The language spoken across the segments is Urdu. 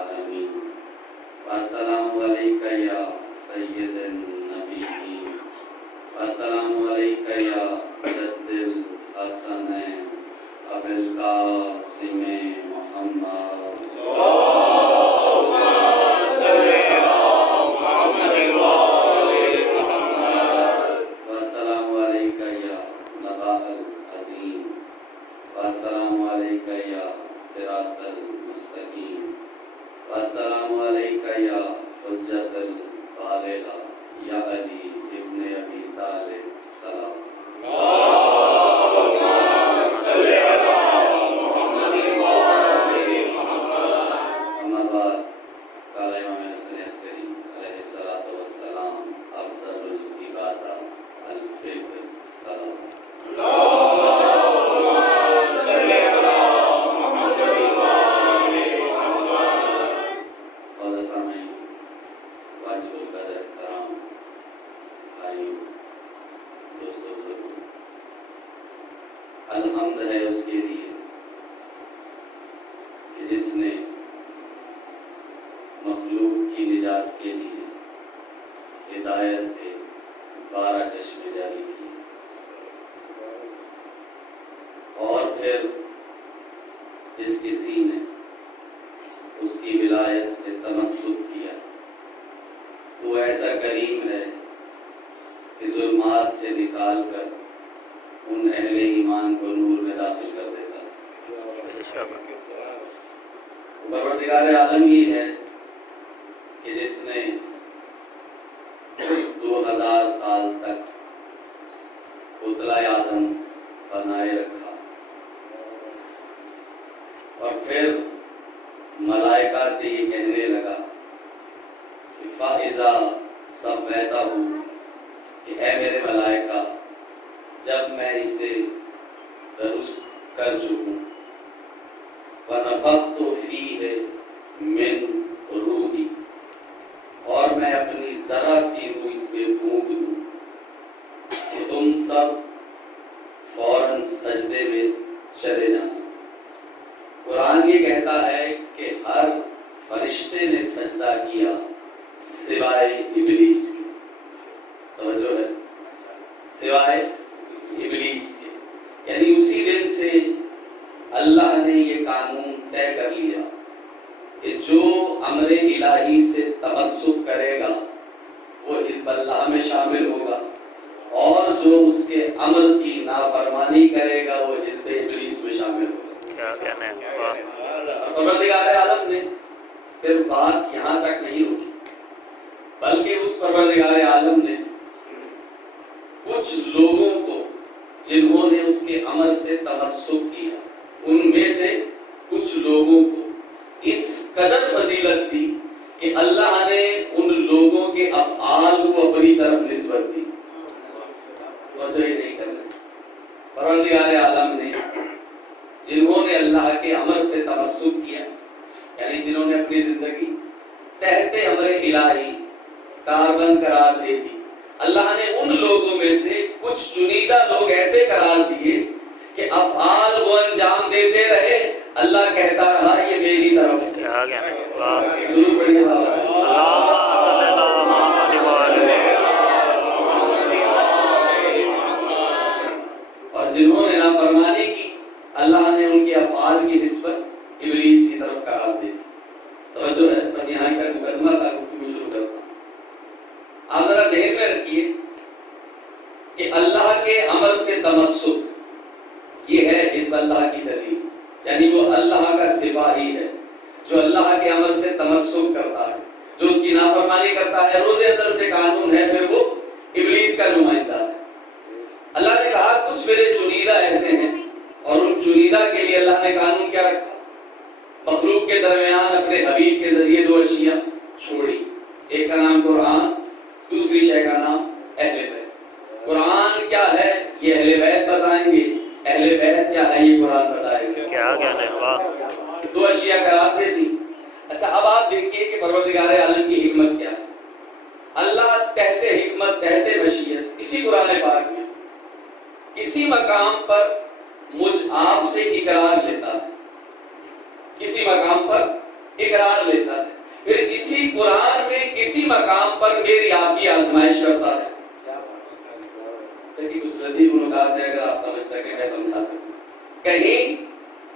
العالمين والسلام عليك يا سيد النبيين والسلام عليك يا جد الحسنين أبي القاسم محمد والسلام عليك يا نبأ العظيم والسلام عليك يا صراط المستقيم والسلام عليك يا حجة البالغة يا علي ابن أبي طالب السلام أما بعد قال إمام حسن عسكري عليه الصلاة والسلام أفضل العبادة الفطر الصلاة الحمد ہے اس کے لیے کہ جس نے مخلوق کی نجات کے لیے ہدایت کے 12 چشمے جاری کیے اور پھر جس کسی نے اس کی ولایت سے تمسک کیا تو ایسا کریم ہے کہ ظلمات سے نکال کر ان اہل ایمان کو نور میں داخل کر دیتا ہے۔ پروردگار عالم ہی ہے کہ جس نے 2000 سال تک پتلا آدم بنائے رکھا اور پھر ملائکہ سے یہ کہنے لگا کہ فَإِذَا سَوَّيْتَهُ کہ اے میرے ملائکہ جب میں اسے درست کر چکوں وَنَفَخْتُ فِيهِ مِنْ رُوحِي اور میں اپنی ذرا سی روح اس پہ پھونک دوں کہ تم سب فوراً سجدے میں چلے جانا۔ قرآن یہ کہتا ہے کہ ہر فرشتے نے سجدہ کیا سوائے ابلیس کے، توجہ ہے، سوائے ابلیس کے، یعنی اسی دن سے اللہ نے یہ قانون طے کر لیا کہ جو امر الہی سے تمسک کرے گا وہ حزب اللہ میں شامل ہوگا اور جو اس کے امر کی نافرمانی کرے گا وہ حزب ابلیس میں شامل ہوگا۔ پروردگار عالم نے صرف بات یہاں تک نہیں روکی بلکہ اس پروردگار عالم نے کچھ لوگوں کو جنہوں نے اس کے عمل سے تمسک کیا ان میں سے کچھ لوگوں کو اس قدر فضیلت دی کہ اللہ نے ان لوگوں کے افعال کو اپنی طرف نسبت دی۔ توجہ ہی نہیں کر رہے۔ پروردگار عالم نے جنہوں نے اللہ کے عمل سے تمسک کیا یعنی جنہوں نے اپنی زندگی تحت امر الہی کاربند قرار دے دی، اللہ نے ان لوگوں میں سے کچھ چنیدہ لوگ ایسے قرار دیے کہ افعال وہ انجام دیتے رہے، اللہ کہتا رہا یہ میری طرف ہے۔ درود پڑھیے بابا۔ اور جنہوں نے نافرمانی کی اللہ نے ان کے افعال کی نسبت ابلیس کی طرف قرار دی۔ توجہ ہے، بس یہاں کا مقدمہ تھا، گفتگو شروع کرتا ہوں۔ آپ ذرا ذہن میں رکھیے کہ اللہ کے عمل سے تمسک یہ ہے حزب اللہ کی دلیل، یعنی وہ اللہ کا سپاہی ہے جو اللہ کے عمل سے تمسک کرتا ہے، جو اس کی نافرمانی کرتا ہے، روز ازل سے قانون ہے، پھر وہ ابلیس کا نمائندہ ہے۔ اللہ نے کہا کچھ میرے چنیدہ ایسے ہیں اور ان چنیدہ کے لیے اللہ نے قانون کیا رکھا؟ مخلوق کے درمیان اپنے حبیب کے ذریعے 2 اشیاء چھوڑی، ایک کا نام قرآن، دوسری شے کا نام اہل بیت۔ قرآن کیا ہے یہ اہل بیت بتائیں گے، اہل بیت کیا ہے یہ قرآن بتائے گا۔ کیا کہنے، واہ، 2 اشیاء قرار دے دی۔ اچھا اب آپ دیکھیے کہ پروردگار عالم کی حکمت کیا ہے۔ اللہ تحت حکمت تحت مشیت اسی قرآن پاک میں کسی مقام پر مجھ آپ سے اقرار لیتا ہے، کسی مقام پر اقرار لیتا ہے، پھر اسی قرآن میں کسی مقام پر میری آپ کی آزمائش کرتا ہے. کچھ لطیف نکات ہے، اگر آپ سمجھ سکیں میں سمجھا سکوں. کہیں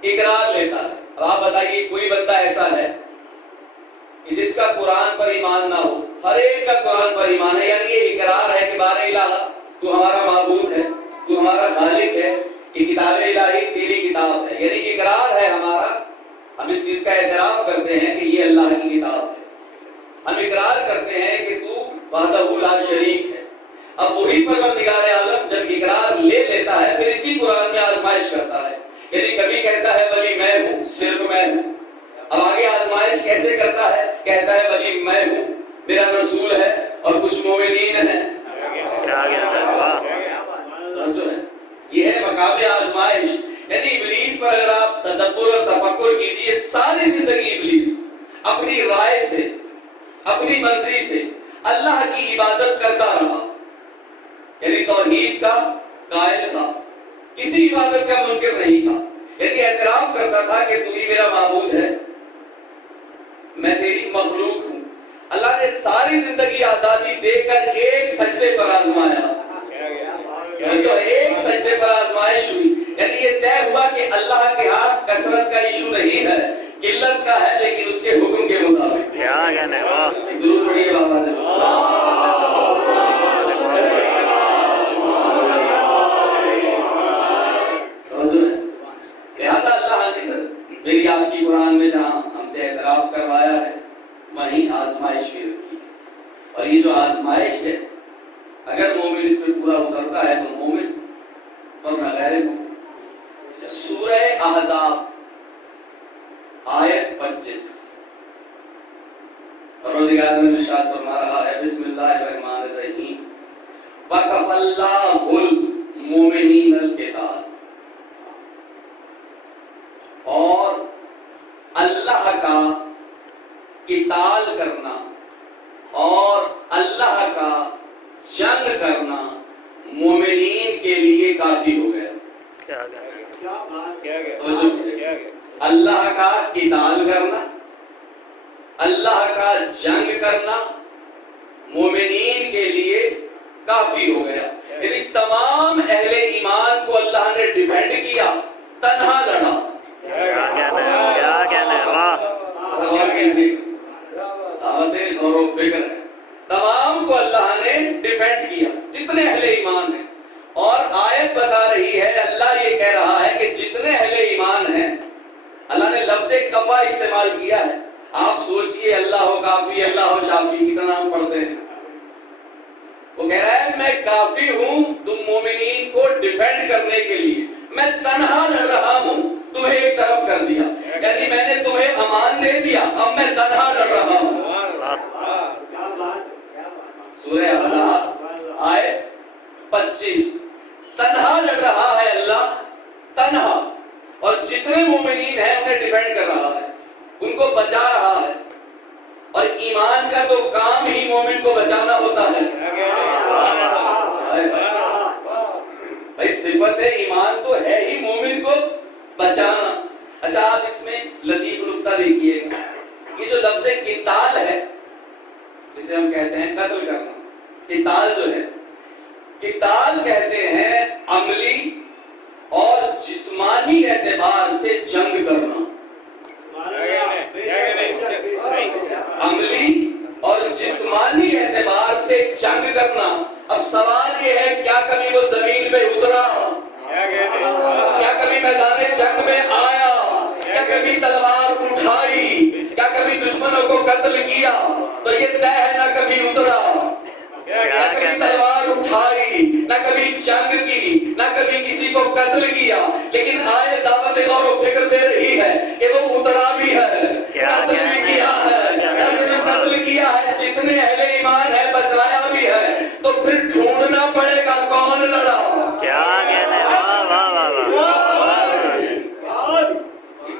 اقرار لیتا ہے. اب آپ بتائیے کوئی بندہ ایسا ہے کہ جس کا قرآن پر ایمان نہ ہو؟ ہر ایک کا قرآن پر ایمان ہے. یعنی یہ اقرار ہے کہ بارہ الہ تو ہمارا معبود ہے، تو ہمارا خالق ہے، یہ کتاب الہی تیری کتاب ہے. یعنی اقرار ہے ہمارا، ہم اس چیز کا اعتراف کرتے ہیں کہ یہ اللہ کی کتاب ہے. ہم اقرار کرتے ہیں کہ تو وحدہ لا شریک ہے. اب وہی پروردگار عالم جب اقرار لے لیتا ہے پھر اسی قرآن میں آزمائش کرتا ہے. یعنی کبھی کہتا ہے ولی میں ہوں، صرف میں ہوں. اب آگے آزمائش کیسے کرتا ہے؟ کہتا ہے ولی میں ہوں، میرا رسول ہے اور کچھ مومنین ہیں. یہ ہے مقام آزمائش. یعنی ابلیس پر اگر آپ تدبر اور تفکر کیجئے، ساری زندگی ابلیس اپنی رائے سے، اپنی مرضی سے اللہ کی عبادت کرتا رہا. یعنی توحید کا قائل تھا، کسی عبادت کا منکر نہیں تھا. یعنی اعتراف کرتا تھا کہ تو ہی میرا معبود ہے، میں تیری مخلوق ہوں. اللہ نے ساری زندگی آزادی دے کر ایک سجدے پر آزمایا. جو ایک سجدے پر آزمائش ہوئی، یعنی یہ طے ہوا کہ اللہ کے ہاں کثرت کا ایشو نہیں ہے، قلت کا ہے، لیکن اس کے حکم کے مطابق. درود پڑھیے بابا نے. لہذا اللہ نے میری آپ کی قرآن میں جہاں ہم سے اعتراف کروایا ہے وہیں آزمائش بھی رکھی ہے. اور یہ جو آزمائش ہے اگر مومن اس میں پورا اترتا ہے تو مومن ورنہ غیر مومن. سورہ احزاب آیت 25 پروردگار نے ارشاد فرما رہا ہے بسم اللہ الرحمن الرحیم وَكَفَى اللَّهُ الْمُؤْمِنِينَ الْقِتَالَ. اور اللہ کا قتال کرنا اور اللہ کا جنگ کرنا مومنین کے لیے کافی ہو گیا. اللہ کا قتال کرنا، اللہ کا جنگ کرنا مومنین کے لیے کافی ہو گیا. یعنی تمام اہل ایمان کو اللہ نے ڈیفینڈ کیا، تنہا لڑا. غور و فکر ہے. تمام کو اللہ نے ڈیفینڈ کیا جتنے اہل ایمان ہیں. اور آیت بتا رہی ہے، اللہ یہ کہہ رہا ہے کہ جتنے اہل ایمان ہیں، اللہ نے لفظ کفا استعمال کیا ہے. آپ سوچئے اللہ ہو کافی، اللہ ہو شافی، کتنا ہم پڑھتے ہیں. وہ کہہ رہا ہے میں کافی ہوں تم مومنین کو ڈیفینڈ کرنے کے لیے، میں تنہا لڑ رہا ہوں، تمہیں ایک طرف کر دیا. یعنی میں نے تمہیں امان دے دیا، اب میں تنہا لڑ رہا ہوں. سورہ احزاب آیت 25. تنہا لڑ رہا ہے اللہ، تنہا، اور جتنے مومنین ہیں انہیں ڈیفینڈ کر رہا ہے، ان کو بچا رہا ہے. اور ایمان کا تو کام ہی مومن کو بچانا ہوتا ہے. بھائی صفت ایمان تو ہے ہی مومن کو بچانا. اچھا آپ اس میں لطیف نکتہ دیکھیے، یہ جو لفظ قتال ہے جسے ہم کہتے ہیں قتل کرنا، قتال جو ہے، قتال کہتے ہیں عملی اور جسمانی اعتبار سے جنگ کرنا. عملی اور جسمانی اعتبار سے جنگ کرنا. اب سوال یہ ہے کیا کبھی وہ زمین پہ اترا؟ کیا کبھی میدان جنگ میں آیا؟ کیا کبھی تلوار اٹھائی؟ کیا کبھی دشمنوں کو قتل کیا؟ تو یہ طے ہے نہ کبھی اترا، نہ کبھی تلوار اٹھائی، نہ کبھی جنگ کی، نہ کبھی کسی کو قتل کیا. لیکن آئے دعوت غور و فکر دے رہی ہے کہ وہ اترا بھی ہے، قتل بھی کیا ہے، نہ صرف قتل کیا ہے، جتنے اہل ایمان ہے بچایا بھی ہے. تو پھر ڈھونڈنا پڑے گا کون لڑا.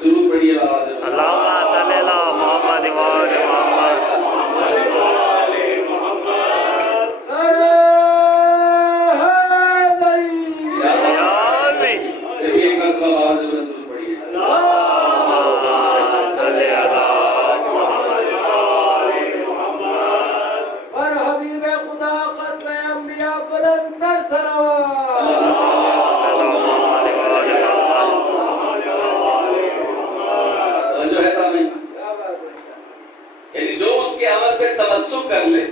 درود پڑھیے اللہم صلی علی محمد و آل محمد. ایک مرتبہ آواز میں درود پڑھیے اللہم صلی علی کر لے.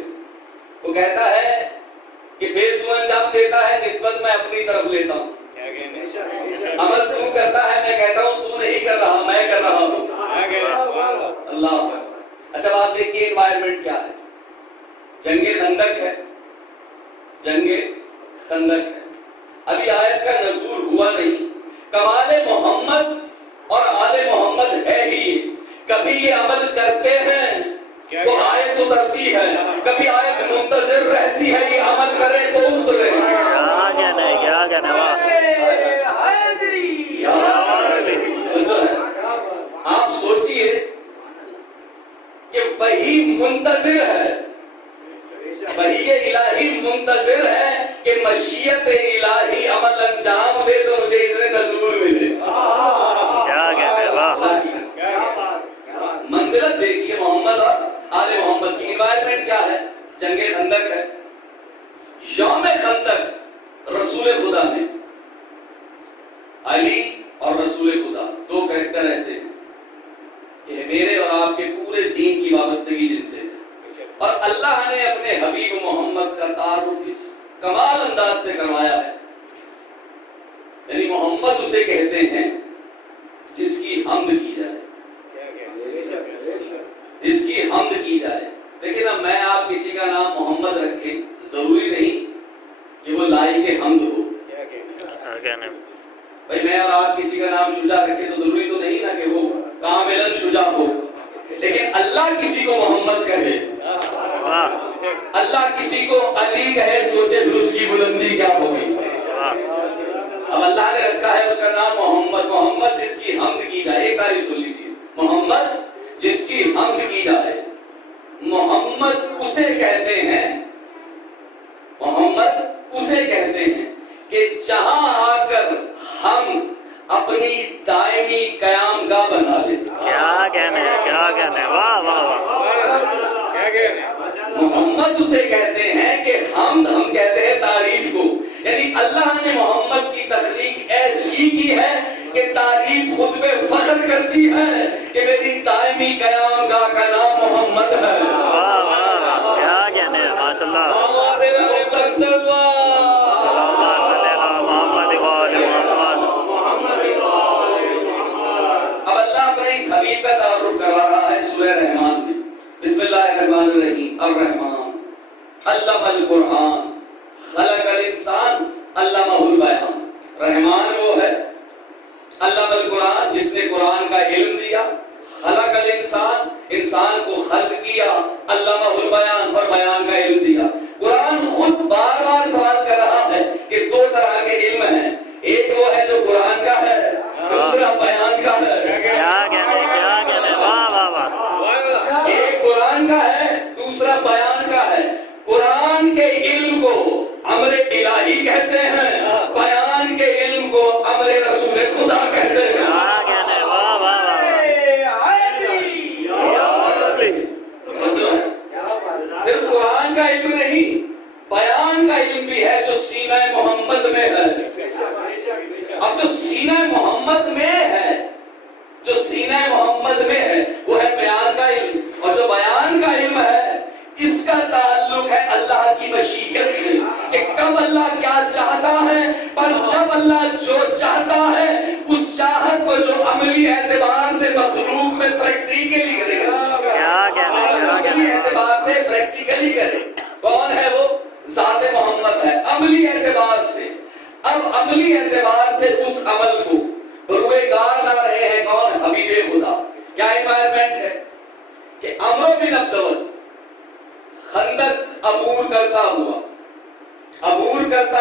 وہ کہتا ہے کہ فعل تو انجام دیتا ہے، نسبت میں اپنی طرف لیتا ہوں. عمل تو کرتا ہے، میں کہتا ہوں تو نہیں کر رہا، میں کر رہا ہوں. اللہ اکبر. اچھا آپ دیکھیے انوائرمنٹ کیا ہے. جنگ خندق ہے، جنگ خندق ہے. ابھی آیت کا نزول ہوا نہیں. کمال محمد اور آل محمد ہے ہی. کبھی یہ عمل کرتے ہیں تو آیت اترتی ہے، کبھی آیت منتظر رہتی ہے یہ عمل کرے تو اترے. کیا کہنا آپ سوچئے کہ وہی منتظر ہے، وہی الہی منتظر ہے کہ مشیت الہی عمل انجام دے تو مجھے اذن نزول ملے. کیا کہنا منزلت دیکھیے محمد اور آل محمد کی. انوائرمنٹ کیا ہے؟ جنگ خندق ہے. یوم خندق رسول خدا نے، علی اور رسول خدا دو کریکٹر ایسے ہیں کہ میرے اور آپ کے پورے دین کی وابستگی جن سے ہے. اور اللہ نے اپنے حبیب محمد کا تعارف اس کمال انداز سے کروایا ہے. یعنی محمد اسے کہتے ہیں جس کی حمد کی جائے، جس کی حمد کی جائے. لیکن اب میں آپ کسی کا نام محمد رکھیں، ضروری نہیں کہ وہ لائق حمد ہو. بھائی میں اور آپ کسی کا نام شجاع رکھیں تو ضروری تو نہیں نا کہ وہ کاملاً شجاع ہو. لیکن اللہ کسی کو محمد کہے، اللہ کسی کو علی کہے، سوچے پھر اس کی بلندی کیا ہوگی. اب اللہ نے رکھا ہے اس کا نام محمد. محمد جس کی حمد کی جائے. ایک تعریف سن لیجیے. محمد جس کی حمد کی جائے. محمد اسے کہتے ہیں، محمد اسے کہتے ہیں کہ جہاں آ کر ہم اپنی دائمی قیام گاہ بنا لیں. کیا کہنے واہ واہ واہ. محمد اسے کہتے ہیں کہ ہم کہتے ہیں تعریف کو. یعنی اللہ نے محمد کی تخلیق ایسی کی ہے کہ تعریف خود پہ فخر کرتی ہے کہ میری دائمی قیام گاہ کا نام محمد ہے. کیا کہنے ماشاء اللہ. اب اللہ اپنے اس حبیب کا تعارف کروا رہا ہے سورہ رحمان میں. بسم اللہ الرحمن الرحیم. الرحمن علم القرآن خلق الانسان علمہ البیان. رحمان وہ ہے، علم القرآن جس نے قرآن کا علم دیا، خلق الانسان انسان کو خلق کیا، علمہ البیان اور بیان کا علم دیا. قرآن خود بار بار سوال کر رہا ہے کہ دو طرح کے علم ہیں. ایک وہ ہے جو قرآن کا ہے، دوسرا بیان کا ہے. کیا کہنے واہ واہ واہ. ایک قرآن کا ہے، دوسرا بیان کا ہے. قرآن کے علم کو امر الہی کہتے ہیں، بیان کے علم کو امر رسول خدا کہتے ہیں. کیا کہنے واہ واہ واہ. صرف قرآن کا علم نہیں، بیان کا علم بھی ہے جو سینہ محمد میں ہے. اب جو سینہ محمد میں ہے، جو سینہ محمد میں ہے وہ ہے بیان کا علم. اور جو بیان کا علم ہے اس کا تعلق ہے اللہ کی مشیت سے کہ کب اللہ کیا چاہتا ہے. پر جب اللہ جو چاہتا ہے اس چاہت کو جو عملی اعتبار سے مخلوق میں پریکٹیکلی کرے گا، عملی اعتبار سے پریکٹیکلی کرے. کون ہے وہ؟ ذات محمد ہے عملی اعتبار سے. اب عملی اعتبار سے اس عمل کو بروئے کار لا رہے ہیں کون؟ حبیب خدا. کیا انوائرمنٹ ہے کہ امر بن عبدوت خندق عبور کرتا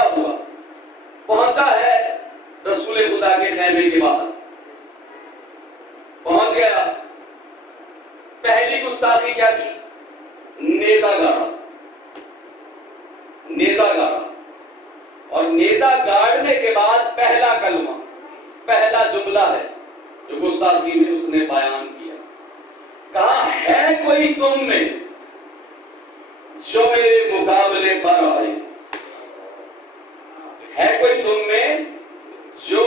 ہوا پہنچا ہے رسول خدا کے خیمے کے باہر. پہنچ گیا. پہلی گستاخی کیا کی؟ نیزہ گاڑا. اور نیزہ گاڑنے کے بعد پہلا کلمہ، پہلا جملہ ہے جو گستاخی میں اس نے بیان کیا. کہا ہے کوئی تم میں جو میرے مقابلے پر آئے؟ ہے کوئی تم میں جو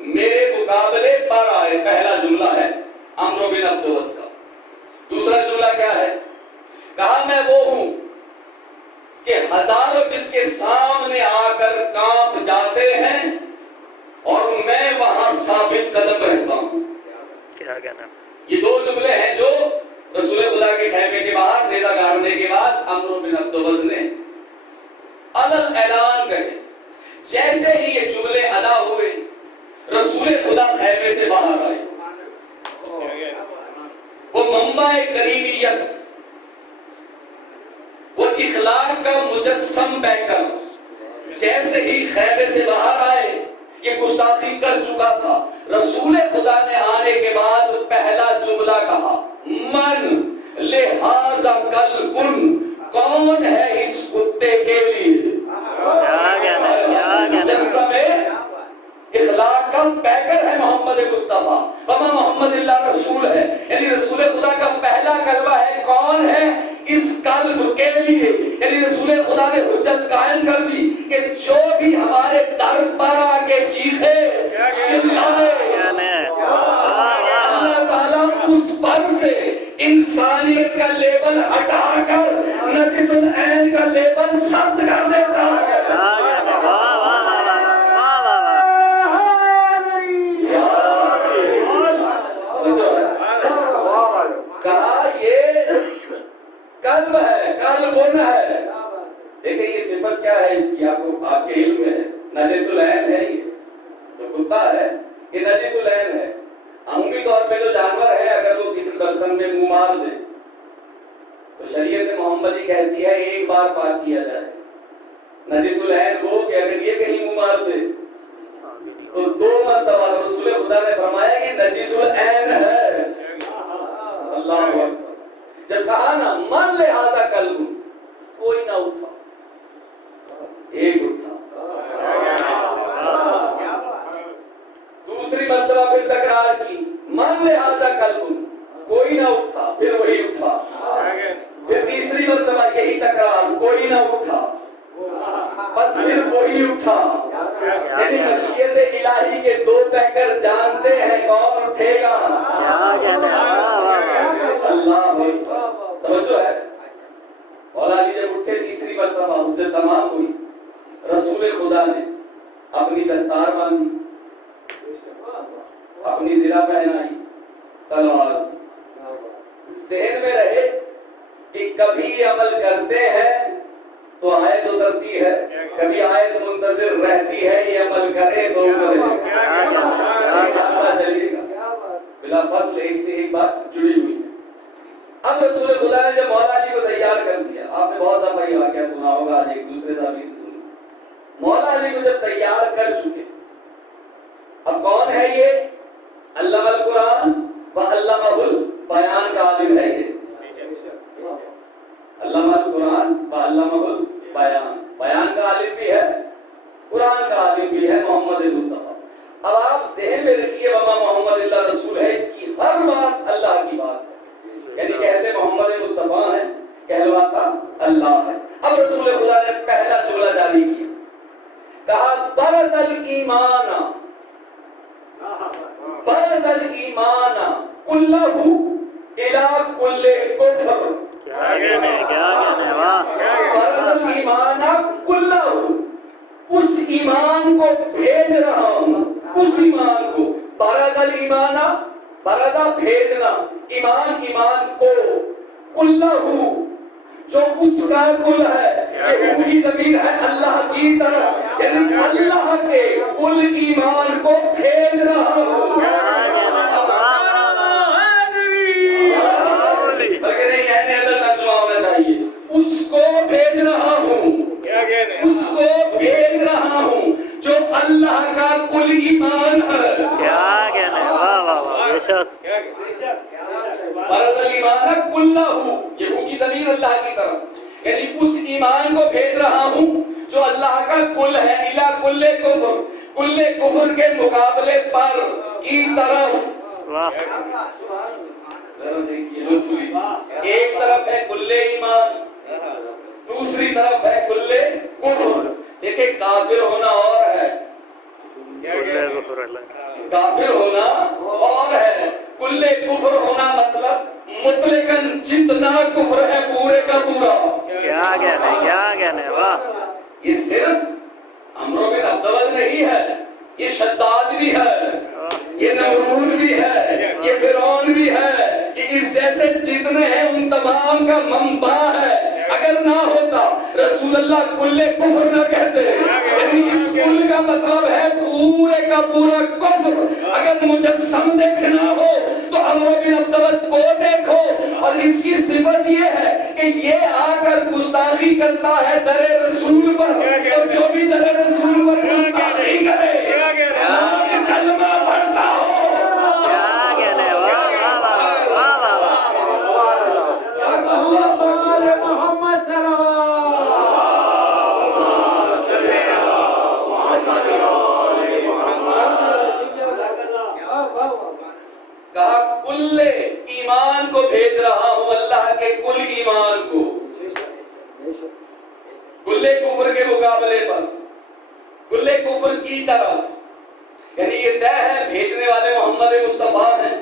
میرے مقابلے پر آئے. پہلا جملہ ہے عمرو بن عبدوت کا. دوسرا جملہ کیا ہے؟ کہا میں وہ ہزاروں جس کے سامنے آ کر کانپ جاتے ہیں اور میں وہاں ثابت قدم رہتا ہوں. کیا کہنا. یہ دو جملے ہیں جو رسول خدا کے خیمے کے باہر نیزہ گاڑنے کے بعد عمرو بن عبدود نے علل اعلان کہے. جیسے ہی یہ جملے ادا ہوئے رسول خدا خیمے سے باہر آئے. وہ منبع قریبیت، وہ اخلاق کا مجسم بہ کر جیسے ہی خیمے سے باہر آئے، یہ گستاخی کر چکا تھا. رسول خدا نے آنے کے بعد پہلا جملہ کہا، من لہذا کلب، کون ہے اس کتے کے لیے. مجسم اخلاق کا پیکر ہے محمد مصطفیٰ، وما محمد اللہ رسول ہے. یعنی رسول خدا کا پہلا کلمہ ہے کون ہے اس قلب کے لیے. یعنی رسول خدا نے حجت قائم کر دی کہ جو بھی ہمارے در پر آ کے چیخے چلائے، اللہ تعالیٰ اس پر سے انسانیت کا لیبل ہٹا کر نجس العین کا لیبل سخت کر دیتا ہے. کہا یہ قلب ہے، قلب ہے. دیکھیں یہ صفت کیا ہے اس کی، آپ کے علم میں نجس العین ہے. یہ جو کتا ہے یہ نجس العین ہے. عمومی طور پہ جو جانور ہے اگر وہ کسی برتن میں منہ مار دے تو شریعت محمدی کہتی ہے ایک بار پاک کیا جائے. نجس العین وہ کہ اگر یہ کہیں منہ مار دے تو 2 مرتبہ. رسول خدا نے فرمایا کہ نجس العین ہے. اللہ اکبر. جب کہا نا من لہذا کلب، کوئی نہ اٹھا، ایک اٹھا. دوسری مرتبہ پھر تکرار کی، من لہذا کلب، کوئی نہ اٹھا، پھر وہی اٹھا. پھر تیسری مرتبہ یہی تکرار، کوئی نہ اٹھا، بس پھر وہی اٹھا. یعنی مشیت الہی کے 2 پیکر جانتے ہیں کون اٹھے گا. اللہ توجہ ہے. مولا علی جب اٹھے تیسری مرتبہ حجت تمام ہوئی، رسول خدا نے اپنی دستار باندھی، اپنی زرہ پہنائی، تلوار. ذہن میں رہے کہ کبھی عمل کرتے ہیں تو آیت اترتی ہے، کبھی آیت منتظر رہتی ہے یہ عمل کرے تو کرے. حادثہ چلیے گا بلا فصل ایک سے ایک بات جڑی ہوئی ہے. اب رسول خدا نے جب مولا علی کو تیار کر دیا، آپ نے بہت دفعہ یہ واقعہ سنا ہوگا، آج ایک دوسرے زاویے سے سنیں. مولا علی کو جب تیار کر چکے، اب کون ہے یہ؟ علامہ القرآن و علامہ البیان کا عالم ہے. یہ علامہ القرآن و علامہ البیان، بیان کا عالم بھی ہے، قرآن کا عالم بھی ہے محمد مصطفیٰ. اب آپ ذہن میں رکھیے وما محمد اللہ رسول ہے، اس کی ہر بات اللہ کی بات ہے. یعنی کہتے محمد مصطفیٰ ہیں، کہلواتا اللہ ہے. اب رسول خدا نے پہلا جملہ جاری کیا، کہا برز الایمان، برز الایمان کلہ الی کل کفر. برز الایمان کلہ، اس ایمان کو بھیج رہا ہوں، اس ایمان کو. برز الایمان، برزا بھیجنا، ایمان ایمان کو، کلہ جو اس کا کل ہے، یہ پوری زمین ہے اللہ کی طرف. یعنی اللہ کے کل ایمان کو بھیج رہا ہوں. بلکہ نہیں کہنے ادھر ترجمہ ہونا چاہیے، اس کو بھیج رہا ہوں، اس کو بھیج رہا ہوں جو اللہ کا کل ایمان ہے. کیا کہنا ہے. واہ واہ واہ. بے شک. برز الایمان کلہ، یہ کی ضمیر اللہ کی طرف. یعنی اس ایمان کو بھیج رہا ہوں جو اللہ کا کل ہے، الی کل کفر، کل کفر کے مقابلے پر کی طرف. ذرا دیکھیے لطف لیجیے، ایک طرف ہے کل ایمان، دوسری طرف ہے کل کفر. دیکھیں کافر ہونا اور ہے، کافر ہونا اور ہے، کل کفر ہونا مطلب مطلقاً جتنا کفر ہے پورے کا پورا. کیا کہنے واہ. یہ صرف عمرو بن عبداللہ نہیں ہے، یہ شداد بھی ہے، یہ نمرود بھی ہے، یہ فرعون بھی ہے، یہ اس جیسے جتنے ہیں ان تمام کا منبع ہے. اگر نہ ہوتا رسول اللہ کل کفر نہ کہتے، یعنی اس کل کا مطلب ہے پورے کا پورا کفر. اگر مجسم دیکھنا ہو تو عمرو بن عبداللہ کو دیکھو، اور اس کی صفت یہ ہے کہ یہ آ کر گستاخی کرتا ہے در رسول پر، اور جو بھی در رسول پر گستاخی کرے کلمہ پڑھتا ہو. کہا کل ایمان کو بھیج رہا ہوں، اللہ کے کل ایمان کو، کل کفر کے مقابلے پر، کل کفر کی طرف. یعنی یہ طے ہے بھیجنے والے محمد مصطفیٰ ہیں،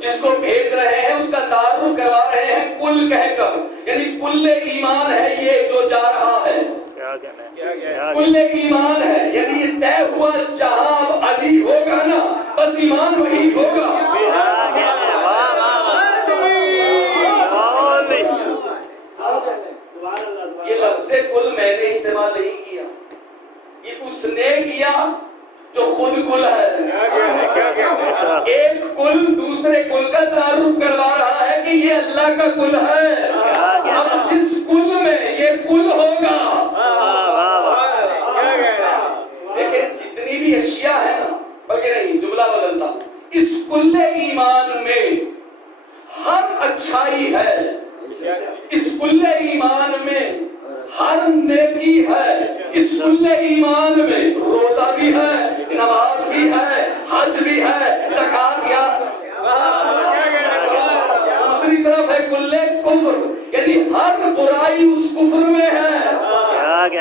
جس کو بھیج رہے ہیں اس کا تعارف کروا رہے ہیں کل کہہ کر. یعنی کل ایمان ہے یہ جو جا رہا ہے، کل ایمان ہے. یعنی یہ طے ہوا جہاں علی ہوگا نا بس ایمان وہی ہوگا. یہ لفظ کل میں نے استعمال نہیں کیا، یہ اس نے کیا جو خود کل ہے. ایک کل دوسرے کل کا تعارف کروا رہا ہے کہ یہ اللہ کا کل ہے. اب جس کل میں یہ کل ہوگا، دیکھیں جتنی بھی اشیاء ہے نا، بلکہ نہیں جملہ بدلتا، اس کل ایمان میں ہر اچھائی ہے، اس کل ایمان میں ہر نیکی ہے، اس کل ایمان میں روزہ بھی ہے، نماز بھی ہے، حج بھی ہے، زکات یا دوسری طرف ہے کل کفر، یعنی ہر برائی اس کفر میں ہے،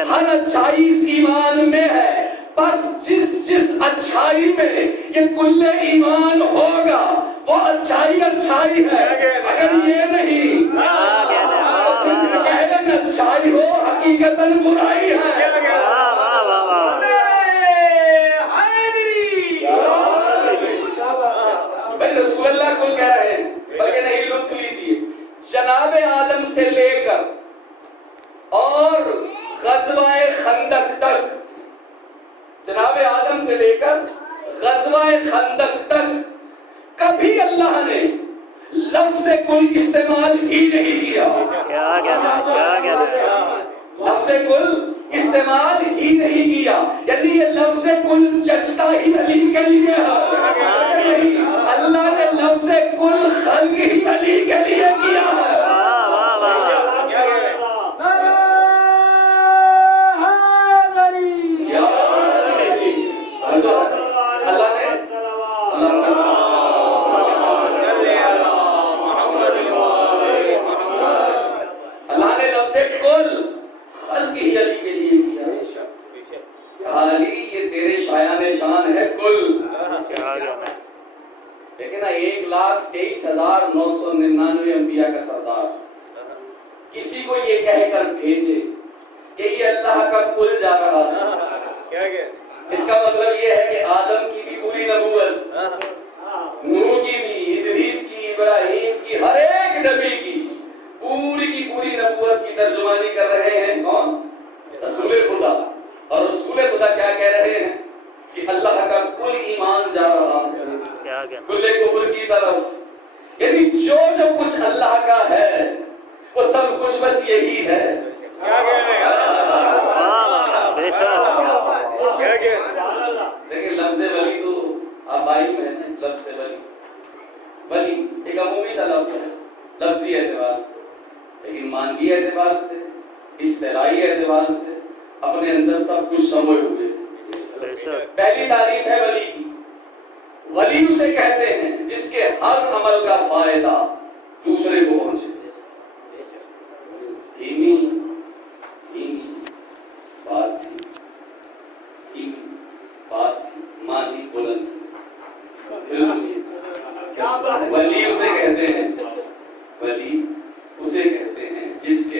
ہر اچھائی اس ایمان میں ہے. بس جس اچھائی میں یہ کل ایمان ہوگا وہ اچھائی اچھائی ہے. اگر یہ نہیں کہنے اچھائی ہو حقیقتاً برائی ہے. بھائی رسول اللہ کو کہہ رہے ہیں، بلکہ نہیں لطف لیجیے، جناب آدم سے لے کر اور غزوہ خندق تک، جناب آدم سے لے کر غزوہ خندق تک کبھی اللہ نے لفظ کل استعمال ہی نہیں کیا. لفظ کل استعمال ہی نہیں کیا. یعنی یہ لفظ کل جچتا ہی علی کے لیے ہے، نہیں اللہ نے لفظ کل خلق ہی علی کے لیے کیا ہے. لیکن 1,23,999 انبیاء کا سردار کسی کو یہ کہہ کر بھیجے کہ یہ اللہ کا کل جا رہا ہے، اس کا مطلب یہ ہے کہ آدم کی بھی پوری نبوت، نوح کی بھی، ادریس کی، ابراہیم کی، ہر ایک نبی کی پوری نبوت کی ترجمانی کر رہے ہیں کون؟ رسول خدا. اور رسول خدا کیا کہہ رہے ہیں کہ اللہ کا کل ایمان جا رہا ہے کل کفر کی طرف. یعنی جو کچھ اللہ کا ہے وہ سب کچھ بس یہی ہے. لیکن لفظ ولی تو آپ بائی میں ہے نا، اس لفظ سے ولی ایک عمومی سا لفظ ہے لفظی اعتبار سے، لیکن مانوی اعتبار سے، اصطلاحی اعتبار سے اپنے اندر سب کچھ سموئے ہوئے. پہلی تعریف ہے ولی کی. ولی اسے کہتے ہیں جس کے ہر عمل کا فائدہ دوسرے کو پہنچے. دھیمی بات تھی، مانی بلند تھی. ولی اسے کہتے ہیں جس کے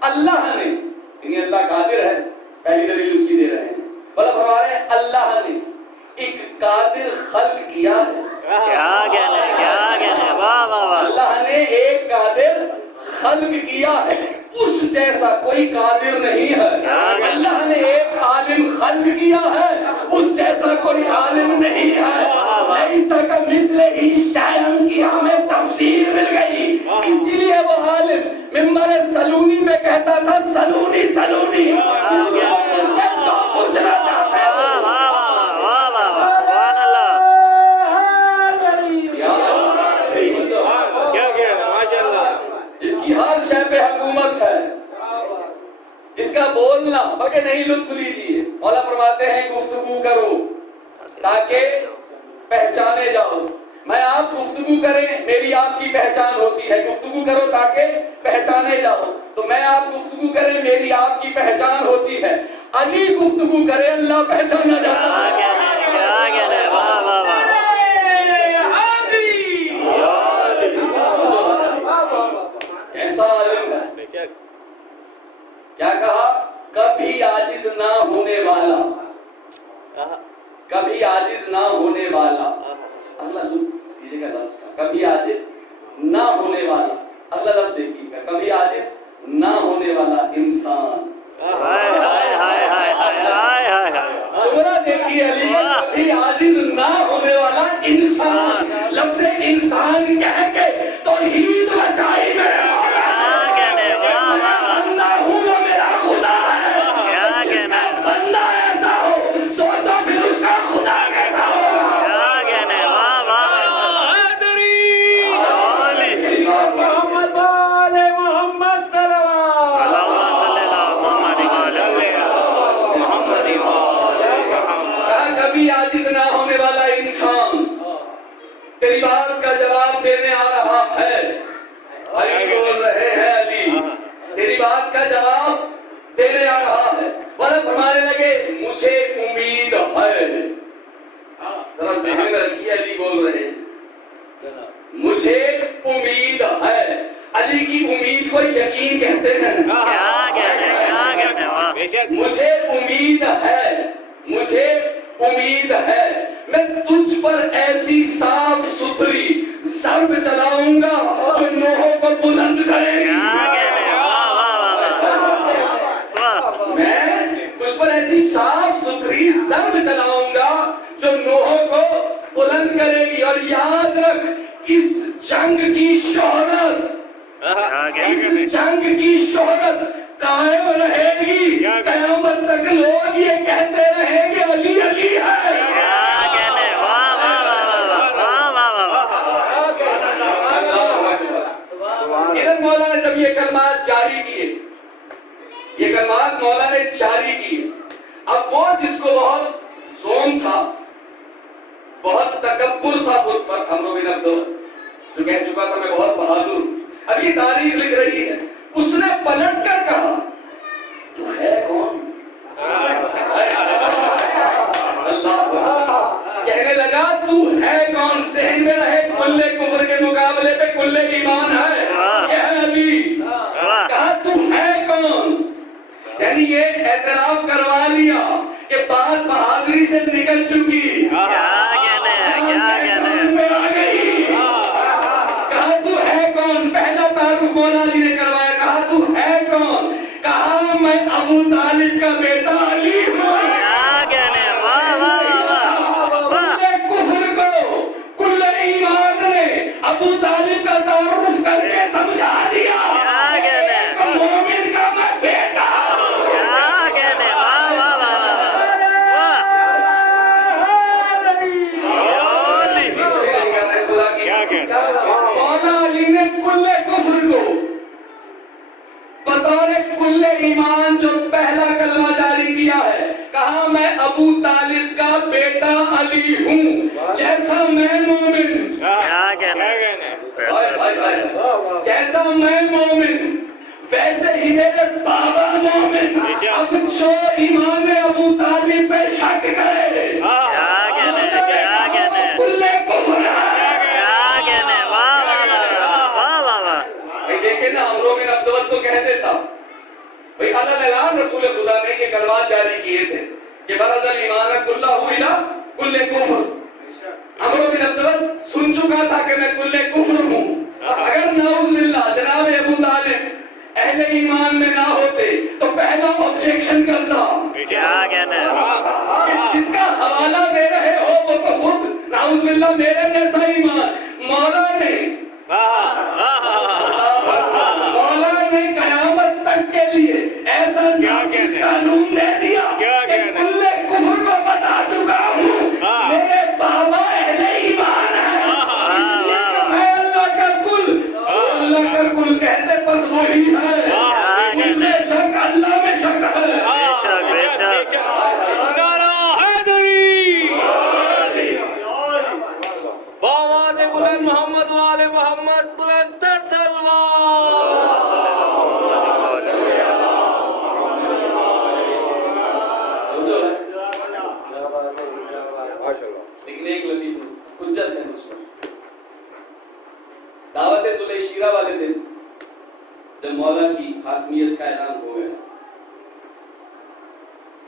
اللہ نے، یعنی اللہ قادر ہے، پہلی دلیل اس کی دے رہے ہیں، بلا فرما رہے ہیں اللہ نے ایک قادر خلق کیا ہے. کیا کہنے واہ واہ واہ. اللہ نے ایک قادر خلق کیا ہے، اس جیسا کوئی قادر نہیں ہے. اللہ نے ایک عالم خلق کیا ہے، اس جیسا کوئی عالم نہیں ہے. لیس کمثلہ شیء کی ہمیں تفسیر مل گئی، اسی لیے وہ عالم ممبر سلونی میں کہتا تھا سلونی سلونی، اس سے جو پوچھنا چاہتے ہیں ہر شے پہ حکومت ہے. اس کا بولنا بلکہ نہیں لطف لیجیے. مولا فرماتے ہیں گفتگو کرو تاکہ پہچانے جاؤ. میں آپ گفتگو کریں میری آپ کی پہچان ہوتی ہے. گفتگو کرو تاکہ پہچانے جاؤ، تو میں آپ گفتگو کریں میری آپ کی پہچان ہوتی ہے. علی گفتگو کرے اللہ پہچانا جاتا ہے. ایسا عالم ہے. کیا کہا؟ کبھی عاجز نہ ہونے والا، کبھی عاجز نہ ہونے والا. اگلا لفظ دیجیے گا لفظ کا، کبھی عاجز نہ ہونے والا. اگلا لفظ دیکھیے گا، کبھی عاجز نہ ہونے والا انسان. شمرہ دیکھیے علی کا، کبھی عاجز نہ ہونے والا انسان. لفظ انسان کہہ کے توحید بچائی میرے مولا. بندہ ہوں وہ میرا خدا ہے. جس کا بندہ ایسا ہو سوچو پھر اس کا خدا کیسا ہوگا. کبھی عاجز نہ ہونے والا انسان تیری بات کا جواب دینے آ رہا ہے. علی بول رہے ہیں، علی تیری بات کا جواب دینے آ رہا ہے. بڑا فرمانے لگے مجھے امید ہے. ذرا ذہن میں رکھیے علی بول رہے ہیں مجھے امید ہے. علی کی امید کو یقین کہتے ہیں. مجھے امید ہے، مجھے امید ہے میں تجھ پر ایسی صاف ستھری ضرب چلاؤں گا جو نوحوں کو بلند کرے گی. میں تجھ پر ایسی صاف ستھری ضرب چلاؤں گا جو نوحوں کو بلند کرے گی. اور یاد رکھ اس جنگ کی شہرت، اس جنگ کی شہرت قائم رہے گی. قیامت تک لوگ یہ کہتے رہیں گے علی علی ہے. ادھر مولا نے جب یہ کلمات جاری کیے، یہ کلمات مولا نے جاری کیے، اب وہ جس کو بہت زوم تھا، بہت تکبر تھا خود پر، عمرو بن عبداللہ جو کہہ چکا تھا میں بہت بہادر، اب یہ تاریخ لکھ رہی ہے، اس نے پلٹ کر کہا تو ہے کون؟ اللہ کہنے لگا تو ہے کون؟ ذہن میں رہے کل کفر کے مقابلے پہ کل ایمان ہے. یہ ہے علی. کہا تو ہے کون؟ یعنی یہ اعتراف کروا لیا کہ بات بہادری سے نکل چکی، میں آ گئی. کہا تو ہے کون؟ پہلا تعارف مولا علی نے کروایا. کہا تو ہے کون؟ کہا میں ابو طالب کا بیٹا علی ہوں. کفر کو کل ایمان نے ابو طالب کا تعارف کر کے سمجھا دیا مومن کا میں بیٹا ہوں. مولا علی نے کل کفر کو بطور کل ایمان جو پہلا کلمہ جاری کیا ہے، کہا میں ابو طالب کا بیٹا علی ہوں. جیسا میں مومن، جیسا میں مومن ویسے ہی میرے بابا مومن. اب جو ایمان ابو طالب پہ شک کرے کل کفر ہے. دیکھیں نا عمرو بن عبداللہ تو کہہ دیتا اعلان رسول خدا نے یہ کلمات جاری کیے تھے کہ برز الایمان کلہ الی کل کفر. عمرو بن عبد سن چکا تھا کہ میں کل کفر ہوں. اگر نعوذ باللہ جناب ابو طالب اہل ایمان میں نہ ہوتے تو پہلا آبجیکشن کرتا کیا کہنا ہے؟ کہ جس کا حوالہ دے رہے ہو وہ تو خود نعوذ باللہ میرے جیسا ایمان. مولا نے قیامت تک کے لیے ایسا نافذ قانون دے دیا کہ کل کفر کو بتا چکا ہوں میرے بابا اہل ایمان ہیں. اس لیے کہ میں اللہ کا کل جو اللہ کا کل کہتے بس وہی ہے. مجھ میں شک اللہ میں شک ہے. محمد والے محمد بلند تلوار. لیکن ایک لطیف حجت ہے اس پر. دعوت صلح شیرہ والے دن جب مولا کی حاکمیت کا اعلان ہو گیا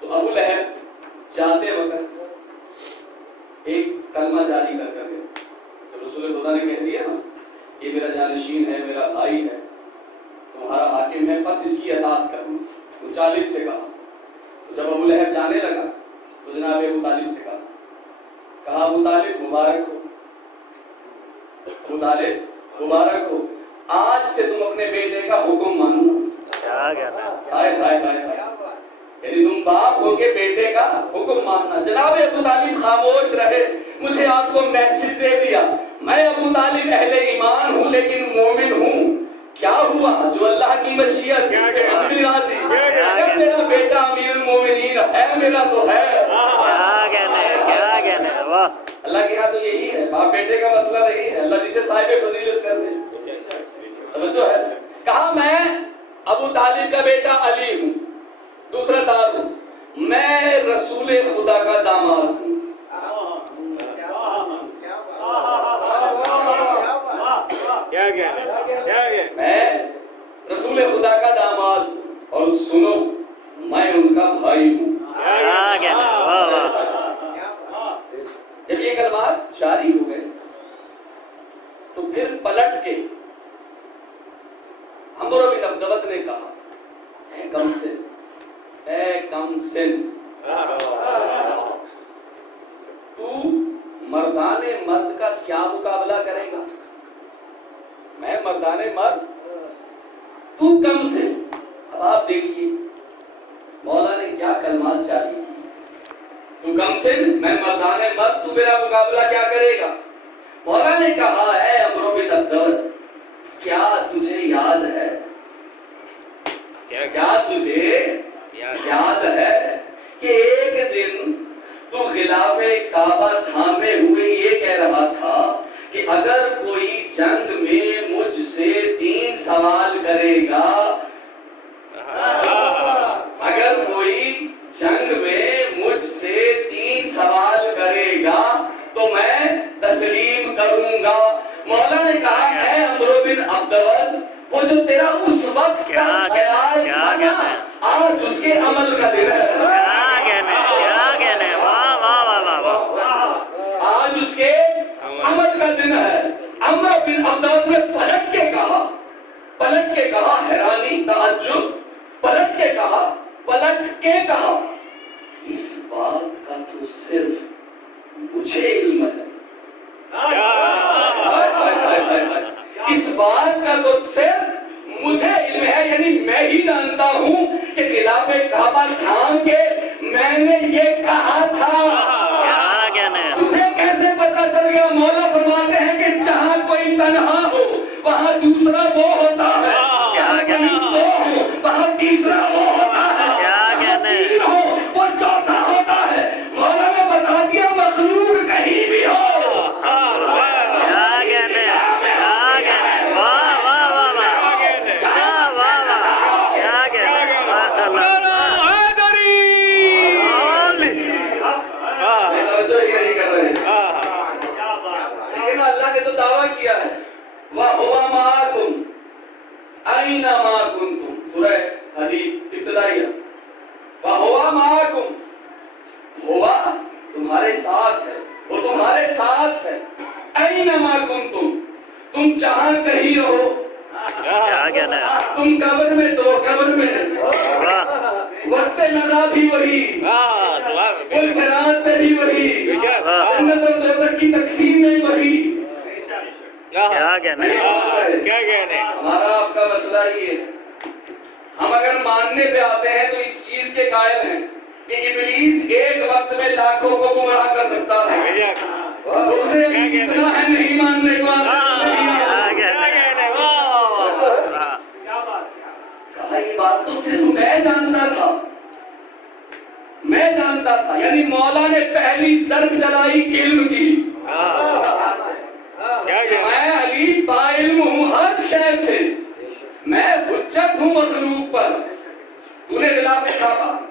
تو ابو لہب جاتے وقت ایک کلمہ جاری کر گیا. رسول خدا نے کہہ دیا نا یہ میرا جانشین ہے, میرا بھائی ہے, تمہارا حاکم ہے, بس اس کی اطاعت کرنا. 40 سے کہا. تو جب ابو لہب جانے لگا تو جناب ابو طالب سے کہا ابو طالب مبارک ہو, ابو طالب مبارک ہو, آج سے تم اپنے بیٹے کا حکم ماننا. یعنی تم باپ ہو کے بیٹے کا حکم ماننا. جناب ابو طالب خاموش رہے. مجھے آپ کو میسج دے دیا میں ابو طالب اہل ایمان ہوں لیکن مومن ہوں. کیا ہوا جو اللہ کی مشیت اس کے من بھی راضی. اگر میرا بیٹا امیر المومنین ہے میرا تو ہے. کیا کہنا ہے؟ واہ اللہ کے ہاں تو یہی ہے, باپ بیٹے کا مسئلہ نہیں ہے. اللہ جسے صاحب فضیلت کر دے. سمجھو ہے. کہا میں ابو طالب کا بیٹا علی ہوں. دوسرا دار ہوں. میں رسول خدا کا داماد ہوں. میں رسول خدا کا داماد ہوں اور سنو میں ان کا بھائی ہوں. جب یہ کلمات جاری ہو گئے تو پھر پلٹ کے عمرو بن عبد نے کہا اے کم سن تو مردان مرد کا کیا مقابلہ کرے گا. میں مردان مرد, تو کم سن. اب آپ دیکھیے مولا نے کیا کلمات جاری کی. تو کم سن, میں مردان مرد, تو میرا مقابلہ کیا کرے گا. مولا نے کہا اے عمرو بن عبد کیا تجھے یاد ہے کہ ایک دن تو غلاف کعبہ تھامے ہوئے یہ کہہ رہا تھا کہ اگر کوئی جنگ میں مجھ سے 3 سوال کرے گا, اگر کوئی جنگ میں مجھ سے 3 سوال کرے گا تو میں تسلیم کروں گا. مولا نے کہا اے عمرو بن عبد وہ جو تیرا اس وقت کا خیال تھا نا آج اس کے عمل کا دن ہے. آج اس کے عمل کا دن ہے. عمرو بن عبد نے پلٹ کے کہا حیرانی تعجب, پلٹ کے کہا اس بات کا تو صرف مجھے علم ہے. اس بات کا تو صرف مجھے علم ہے, یعنی میں ہی جانتا ہوں کہ خلاف کعبہ تھام کے میں نے یہ کہا تھا. تجھے کیسے پتا چل گیا؟ مولا فرماتے ہیں کہ جہاں کوئی تنہا ہو وہاں دوسرا وہ ہوتا ہے, جہاں کوئی 2 ہو وہاں تیسرا وہ ہوتا ہے, جہاں 3 ہو وہ چوتھا ہوتا ہے. مولا نے بتا دیا مخلوق کہیں بھی ہو حدیث ابتدائیہ وَهُوَ مَعَكُمْ، ہوا تمہارے ساتھ ہے، وہ تمہارے ساتھ ہے، اَيْنَمَا كُنْتُمْ، تم جہاں کہیں رہو، کیا کہنا ہے تم قبر میں تو قبر میں، وقت نظر بھی وہی، فلسرات میں بھی وہی، جنت اور دوزخ کی تقسیم میں وہی، کیا کہنا ہے ہمارا آپ کا مسئلہ ہی ہے، ہم اگر ماننے پہ آتے ہیں تو اس چیز کے قائل ہیں کہ ابلیس ایک وقت میں لاکھوں کو گمراہ کر سکتا ہے، اسے اتنا ہے نہیں ماننے کا، کہا یہ بات تو صرف میں جانتا تھا، یعنی مولا نے پہلی ضرب چلائی علم کی، میں علی با علم ہوں ہر شے سے، میں حجت ہوں مخلوق پر، تو نے خلاف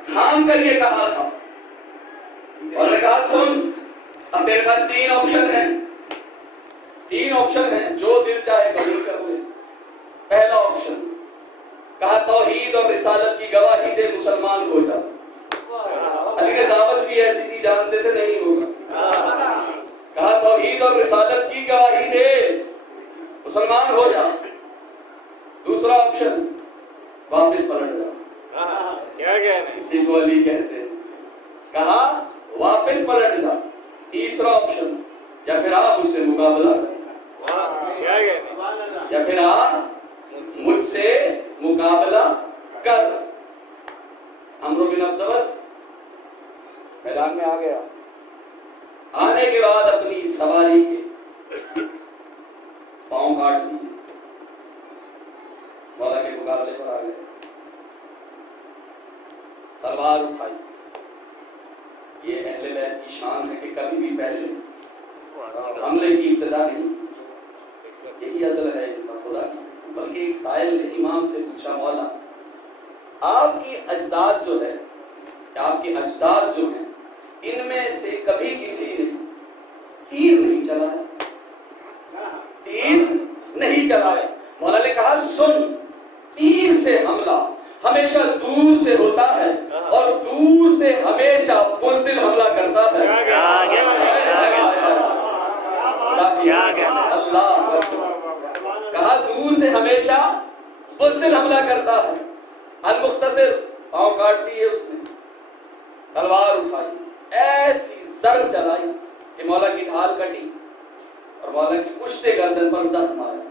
تھام کر یہ کہا تھا، اور نے کہا سن اب میرے پاس تین آپشن ہیں جو دل چاہے قبول کر لے۔ پہلا آپشن کہا توحید اور رسالت کی گواہی دے مسلمان ہو جا، علی نے دعوت بھی ایسی تھی جانتے تھے نہیں ہوگا، کہا توحید اور رسالت کی گواہی دے مسلمان ہو جا۔ دوسرا آپشن واپس پلٹ جا، اسی کو علی کہتے ہیں، کہا واپس پلٹ جا۔ تیسرا آپشن یا پھر آپ مجھ سے مقابلہ کر، عمرو بن عبدوت میدان میں آ گیا، آنے کے بعد اپنی سواری کے پاؤں کاٹ دیے، مولا کے مقابلے پر آ گئے، تلوار اٹھائی۔ یہ اہل بیت کی شان ہے کہ کبھی بھی پہلے حملے کی ابتدا نہیں، یہی عدل ہے خدا کی، بلکہ ایک سائل نے امام سے پوچھا مولا آپ کی اجداد جو ہیں ان میں سے کبھی کسی نے تیر نہیں چلایا؟ مولا نے کہا سن، تیر سے حملہ ہمیشہ دور سے ہوتا ہے اور دور سے ہمیشہ بزدل حملہ کرتا ہے۔ اللہ کہا دور سے ہمیشہ بزدل حملہ کرتا ہے۔ المختصر پاؤں کاٹ دی ہے اس نے، تلوار اٹھائی، ایسی ضرب چلائی کہ مولا کی ڈھال کٹی اور مولا کی پشت گردن پر زخم آیا۔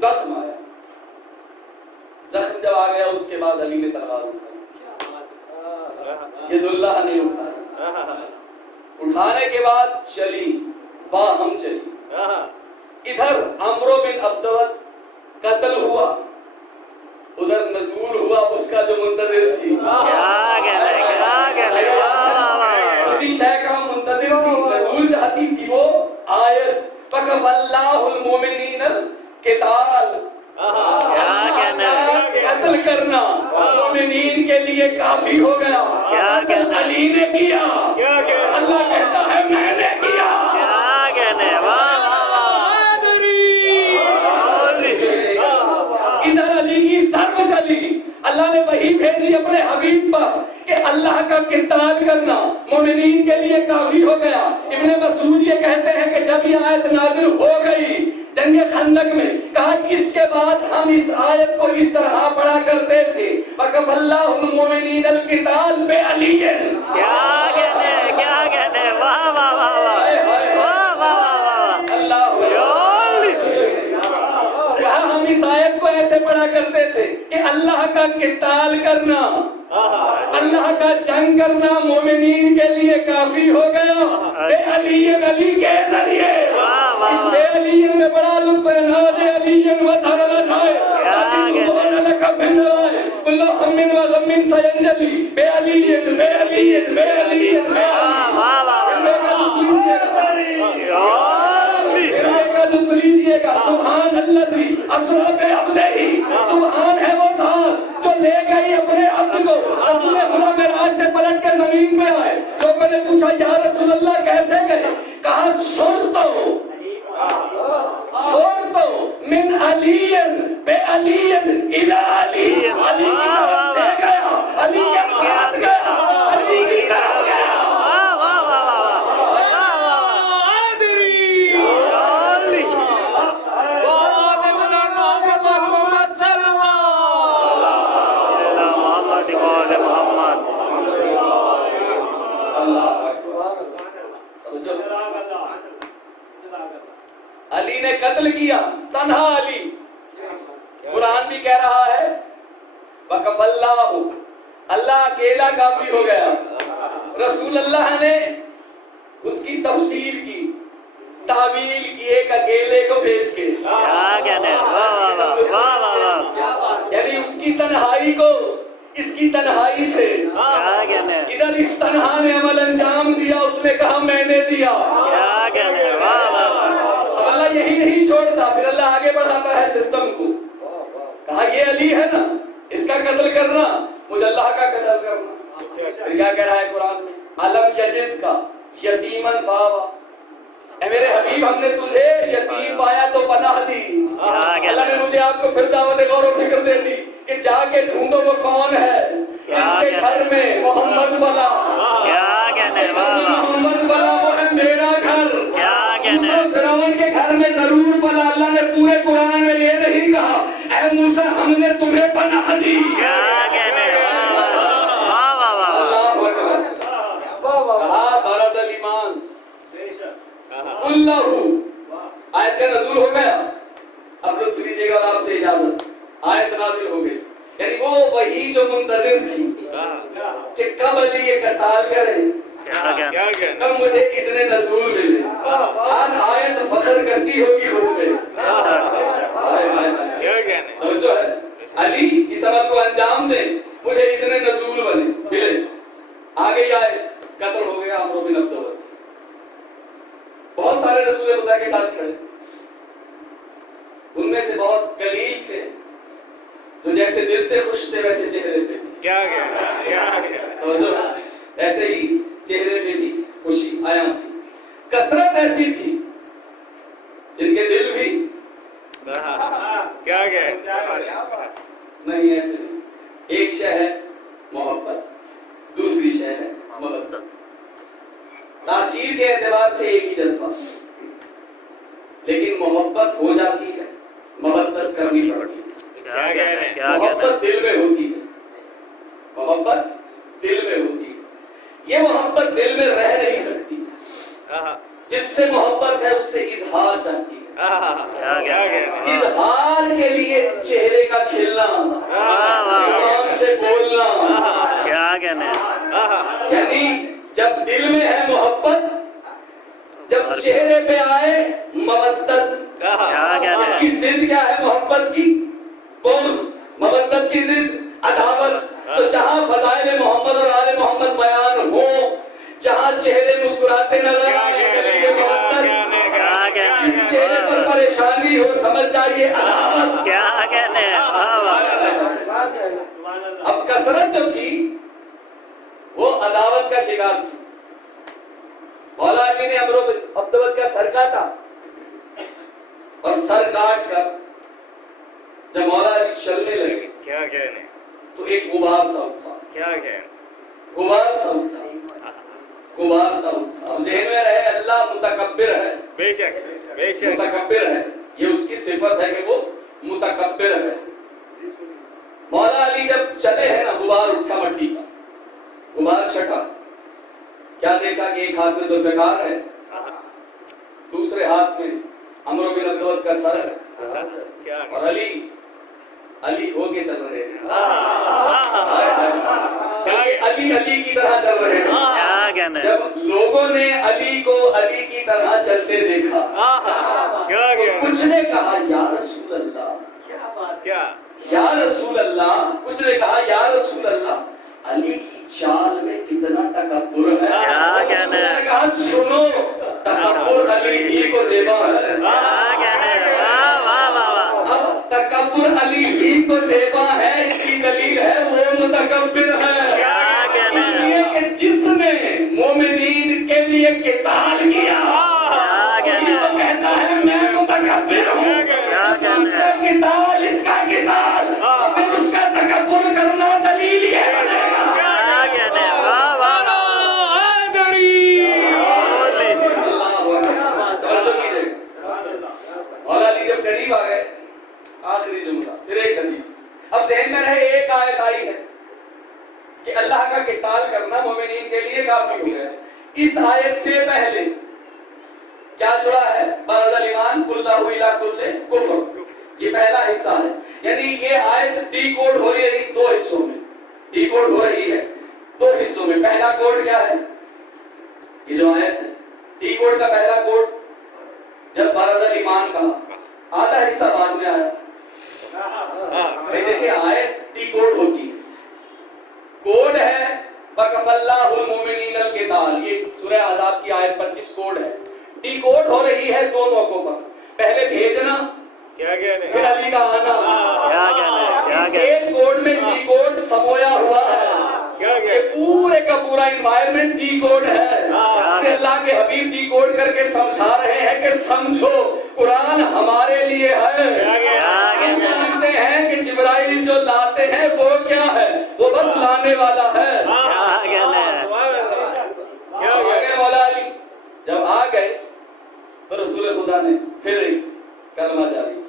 زخم جب آ گیا اس کے بعد علی نے تلوار اٹھائی، یہ اللہ نے اٹھایا، اٹھانے کے بعد چلی باہم چلی، ادھر عمرو بن عبدوت قتل ہوا، ادھر نزول ہوا اس کا جو منتظر تھی، اسی شے کا منتظر تھی، نزول چاہتی تھی وہ آیت فَكَفَ اللَّهُ الْمُؤْمِنِينَ الْقِتَالَ، قتل کرنا مومنین کے لیے کافی ہو گیا، علی نے کیا، اللہ کہتا ہے میں نے کیا۔ ادھر علی کی ضرب چلی، اللہ نے وحی بھیجی اپنے حبیب پر کہ اللہ کا قتال کرنا مومنین کے لیے کافی ہو گیا۔ ابن مسعود یہ کہتے ہیں کہ جب یہ آیت نازل ہو گئی جنگ خندق میں، کہا اس کے بعد ہم اس آیت کو اس طرح پڑھا کرتے تھے وَكَفَ اللَّهُ الْمُؤْمِنِينَ الْقِتَالَ بِعَلِيٍّ۔ کیا کہتے ہیں، واہ واہ واہ واہ، اللہ کہا ہم اس آیت کو ایسے پڑھا کرتے تھے کہ اللہ کا قتال کرنا، اللہ کا جنگ کرنا مومنین کے لیے کافی ہو گیا بے علی، علی کے ذریعے۔ اس بے علی میں بڑا لطف ہے، ناد علی وطر لدھائے تاکہ تمہارا لکب بن روائے کلو ہمین و غمین سینجلی بے علی بے علی بے علی بے علی سبحان اللہ سی اسرا بے عبدہی، سبحان ہے وہ ذات جو لے گئی اپنے عبد کو، رسول خدا معراج سے پلٹ کے زمین پہ آئے، لوگوں نے پوچھا یا رسول اللہ کیسے گئے؟ کہا سن تو من علی بے علی علی علی کی طرف سے گیا، علی کے ساتھ گیا، علی کی طرف گیا۔ واہ واہ واہ واہ محمد قول محمد۔ علی نے قتل کیا، تنہا علی۔ قرآن بھی کہہ رہا ہے وَقَفَ اللَّهُ، اللہ اکیلا کافی ہو گیا۔ رسول اللہ نے اس کی تفسیر کی، تعویل کی، ایک اکیلے کو بھیج کے۔ کیا کہنے، واہ واہ واہ واہ واہ، یعنی اس کی تنہائی کو اس کی تنہائی سے کیا کہنے، ادھر اس تنہا نے عمل انجام دیا، اس نے کہا میں نے دیا۔ کیا کہنے، واہ واہ واہ، اللہ یہی نہیں چھوڑتا، پھر اللہ آگے بڑھاتا ہے سسٹم کو۔ کہا یہ علی ہے نا، اس کا قتل کرنا، مجھے اللہ کا قتل کرنا۔ پھر کیا کہہ رہا ہے قرآن میں؟ علم یجد کا یتیمن فاوا، اے میرے حبیب ہم نے تجھے یتیم پایا تو پناہ دی۔ اللہ نے مجھے آپ کو پھر دعوت غور و فکر دے دی کہ جا کے ڈھونڈو وہ کون ہے جس کے گھر میں محمد بلا، کیا کہنے، واہ واہ، محمد بلا وہ ہے میرا گھر۔ کیا کہنے، موسیٰ فرعون کے گھر میں ضرور پلا، اللہ نے پورے قرآن میں یہ نہیں کہا اے موسیٰ ہم نے تمہیں پناہ دی۔ کیا کہنے، واہ واہ واہ واہ، اللہ اکبر۔ کہا برد الایمان اللہ، آیت کا نزول ہو گیا۔ اب لطف لیجیے گا اور آپ سے اجازت، آیت نازل ہو گئی۔ یعنی وہ وہی جو منتظر تھی کہ کب علی یہ قتال کرے، کیا کہنے، کب مجھے کس نے نزول ملے۔ آج آیت فخر کرتی ہوگی خود میں۔ توجہ ہے، علی اس عمل کو انجام دے، مجھے اس نے نزول ملے۔ آگے آئے، قتل ہو گیا عمرو بن عبد العزیز۔ بہت سارے رسول خدا کے ساتھ کھڑے، ان میں سے بہت قلیل تھے جو جیسے دل سے خوش تھے ویسے چہرے پہ، کیا کہنے، کیا کہنے، توجہ، ایسے ہی چہرے پہ بھی خوشی آیا تھی۔ کثرت ایسی تھی جن کے دل بھی کیا کہنے، نہیں ایسے نہیں۔ ایک شے ہے محبت، دوسری شے ہے مودت۔ تاثیر کے اعتبار سے ایک ہی جذبہ، لیکن محبت ہو جاتی ہے، مودت کرنی پڑتی ہے۔ کیا کہنے، کیا محبت دل میں ہوتی ہے، محبت دل میں ہوتی ہے۔ یہ محبت دل میں رہ نہیں سکتی، جس سے محبت ہے اس سے اظہار چاہتی ہے۔ کیا کہنے، اظہار کے لیے چہرے کا کھلنا، زبان سے بولنا، کیا کہنے، یعنی جب دل میں ہے محبت، جب چہرے پہ آئے مودت۔ اس کی ضد کیا ہے محبت کی؟ بغض۔ مودت کی ضد عداوت۔ تو جہاں فضائل محمد اور آل محمد بیان ہو، جہاں چہرے مسکراتے نظر آئے دلیل محبت، جس چہرے پر پریشانی ہو سمجھ جائیے عداوت۔ کیا کہنے، واہ واہ، اب کثرت جو تھی وہ عداوت کا شکار تھی۔ مولا علی نے عمرو بن عبد العزیز کا سر کاٹا، اور سر کاٹ کر جب مولا علی چلنے لگے کیا کہنے، تو ایک غبار سا اٹھا، کیا کہنے، غبار سا اٹھا، غبار سا اٹھا۔ اب ذہن میں رہے اللہ متکبر ہے، بے شک بے شک، متکبر ہے، یہ اس کی صفت ہے کہ وہ متکبر ہے۔ مولا علی جب چلے ہیں نا، غبار اٹھا مٹی کا، غبار چھٹا، کیا دیکھا کہ ایک ہاتھ میں ذوالفقار ہے، دوسرے ہاتھ میں عمرو بن عبد العزیز کا سر ہے، اور علی ہو کے چل رہے ہیں، علی کی طرح چل رہے ہیں۔ کیا کہنے، جب لوگوں نے علی کو علی کی طرح چلتے دیکھا کیا تو کہنے، کچھ نے کہا یا رسول اللہ، کیا، یا رسول اللہ، کچھ نے کہا یا رسول اللہ علی کی چال میں کتنا تکبر ہے۔ کیا کہنے، نے کہا سنو، تکبر علی ہی کو زیبا ہے۔ کیا کہنے، واہ واہ واہ واہ، اب تکبر علی ہی کو زیبا ہے، اس کی دلیل ہے وہ متکبر ہے۔ کیا کہنے، اس لیے کہ جس نے مومنین کے لیے قتال کیا، کیا وہ کہتا ہے میں متکبر ہوں۔ کہنے، اس کا قتال، اس کا قتال اب ذہن میں رہے ایک آیت آئی ہے کہ اللہ کا قتال کرنا مومنین کے لیے کافی ہو گیا. اس آیت سے پہلے کیا جڑا ہے؟ بعد الایمان کلہ الی کل کفر. یہ پہلا حصہ ہے. یعنی یہ آیت ڈی کوڈ ہو رہی ہے دو حصوں میں. ڈی کوڈ ہو رہی ہے دو حصوں میں. پہلا کوڈ کیا ہے؟ یہ جو آیت ہے ڈی کوڈ کا پہلا کوڈ جب بعد الایمان کہا, آدھا حصہ بعد میں آیا. دیکھیں آیت ڈی کوڈ ہوتی ہے. کوڈ ہے وَكَفَى اللَّهُ الْمُؤْمِنِينَ الْقِتَالَ. یہ سورہ احزاب کی آیت 25 کوڈ ہے. ڈی کوڈ ہو رہی ہے دو موقعوں پر. پہلے بھیجنا پھر علی کا آنا. اس ایک کوڈ میں ڈی کوڈ سمویا ہوا ہے. یہ پورے کا پورا انوائرمنٹ ڈی کوڈ ہے. اسے اللہ کے حبیب ڈی کوڈ کر کے سمجھا رہے ہیں کہ سمجھو قرآن ہمارے لیے ہے. ہم جانتے ہیں کہ جبرائیل جو لاتے ہیں وہ کیا ہے؟ وہ بس لانے والا ہے. مولا علی جب آ گئے تو رسول خدا نے پھر ایک کلمہ جاری کیا.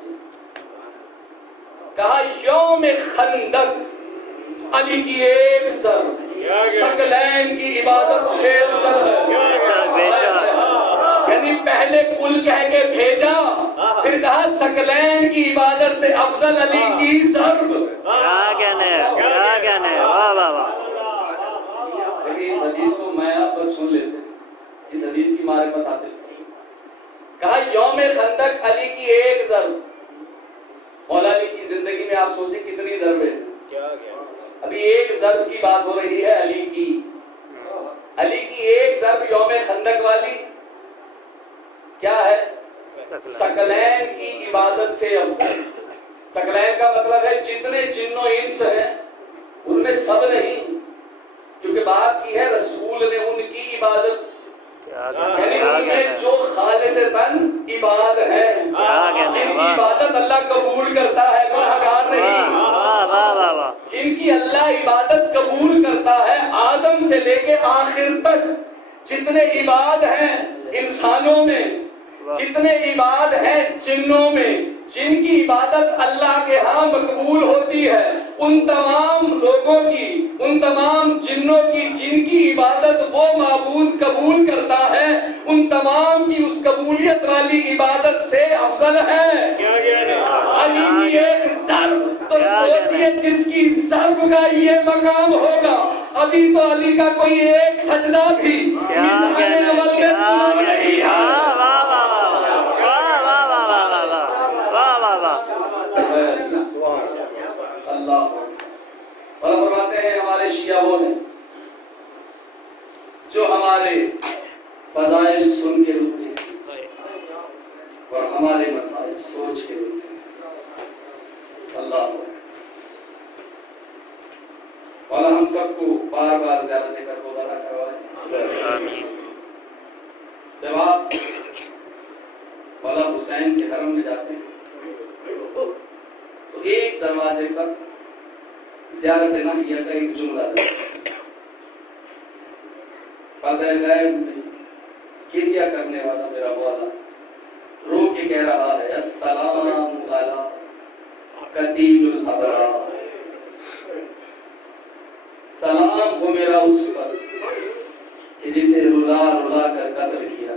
کہا یوم خندق علی کی ایک سر ثقلین کی عبادت سے افضل ہے. یعنی پہلے کل کہہ کے بھیجا, پھر کہا ثقلین کی عبادت سے افضل علی کی ضرب. اس حدیث کو میں آپ بس سن لیتے ہیں, اس حدیث کی معرفت حاصل کی. کہا یوم خندق علی کی ایک ضرب. مولا علی کی زندگی میں آپ سوچیں کتنی ضربیں. ابھی ایک ضرب کی بات ہو رہی ہے علی کی. علی کی ایک ضرب یوم خندق والی کیا ہے؟ ثقلین کی عبادت سے افضل. ثقلین کا مطلب ہے جتنے جن و انس ہیں ان میں سب نہیں, کیونکہ بات کی ہے رسول نے ان کی عبادت, یعنی ان میں جو خالصتاً عباد ہیں, جن کی عبادت اللہ قبول کرتا ہے, گناہگار نہیں. جن کی اللہ عبادت قبول کرتا ہے, آدم سے لے کے آخر تک جتنے عباد ہیں انسانوں میں, جتنے عباد ہیں جنوں میں, جن کی عبادت اللہ کے ہاں مقبول ہوتی ہے, ان تمام لوگوں کی, ان تمام جنوں کی جن کی عبادت وہ معبود قبول کرتا ہے, ان تمام کی اس قبولیت والی عبادت سے افضل ہے. علی کی ایک ضرب, تو سوچئے جس کی ضرب کا یہ مقام ہوگا, ابھی تو علی کا کوئی ایک سجدہ بھی میزان عمل میں طلوع نہیں ہے. اللہ اور فرماتے ہیں ہمارے شیعہ وہ ہیں جو ہمارے فضائل سن کے روتے ہیں اور ہمارے مسائل سوچ کے روتے ہیں. اللہ اور ہم سب کو بار بار زیارت کربلا عطا کروائے. جب آپ مولا حسین کے حرم میں جاتے ہیں تو ایک دروازے پر زیارت ناحیہ کا ایک جملہ ہے, پردہ غیب میں گریہ کرنے والا میرا مولا رو کے کہہ رہا ہے السلام علی قتیل الابرار. سلام ہو میرا اس پر کہ جسے رلا رلا کر قتل کیا.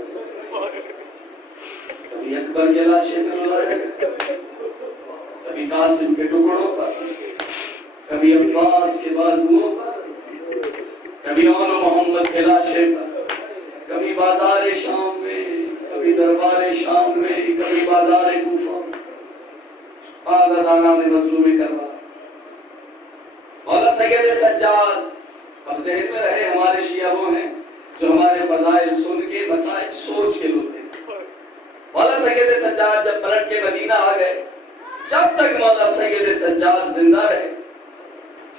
کبھی اکبر کے لاشیں پر رلا, کبھی قاسم کے ٹکڑوں پر, کبھی عباس کے بازوؤں پر, کبھی اول محمد کے لاشے پر, کبھی بازار شام میں, کبھی دربار شام میں, کبھی بازار کوفہ. آزاد آنا میں مظلومی کرنا. مولا سید سجاد, اب ذہن میں رہے ہمارے شیعہ وہ ہیں جو ہمارے فضائل سن کے مسائل سوچ کے لوتے ہیں. مولا سید سجاد جب پلٹ کے مدینہ آ گئے, جب تک مولا سید سجاد زندہ رہے,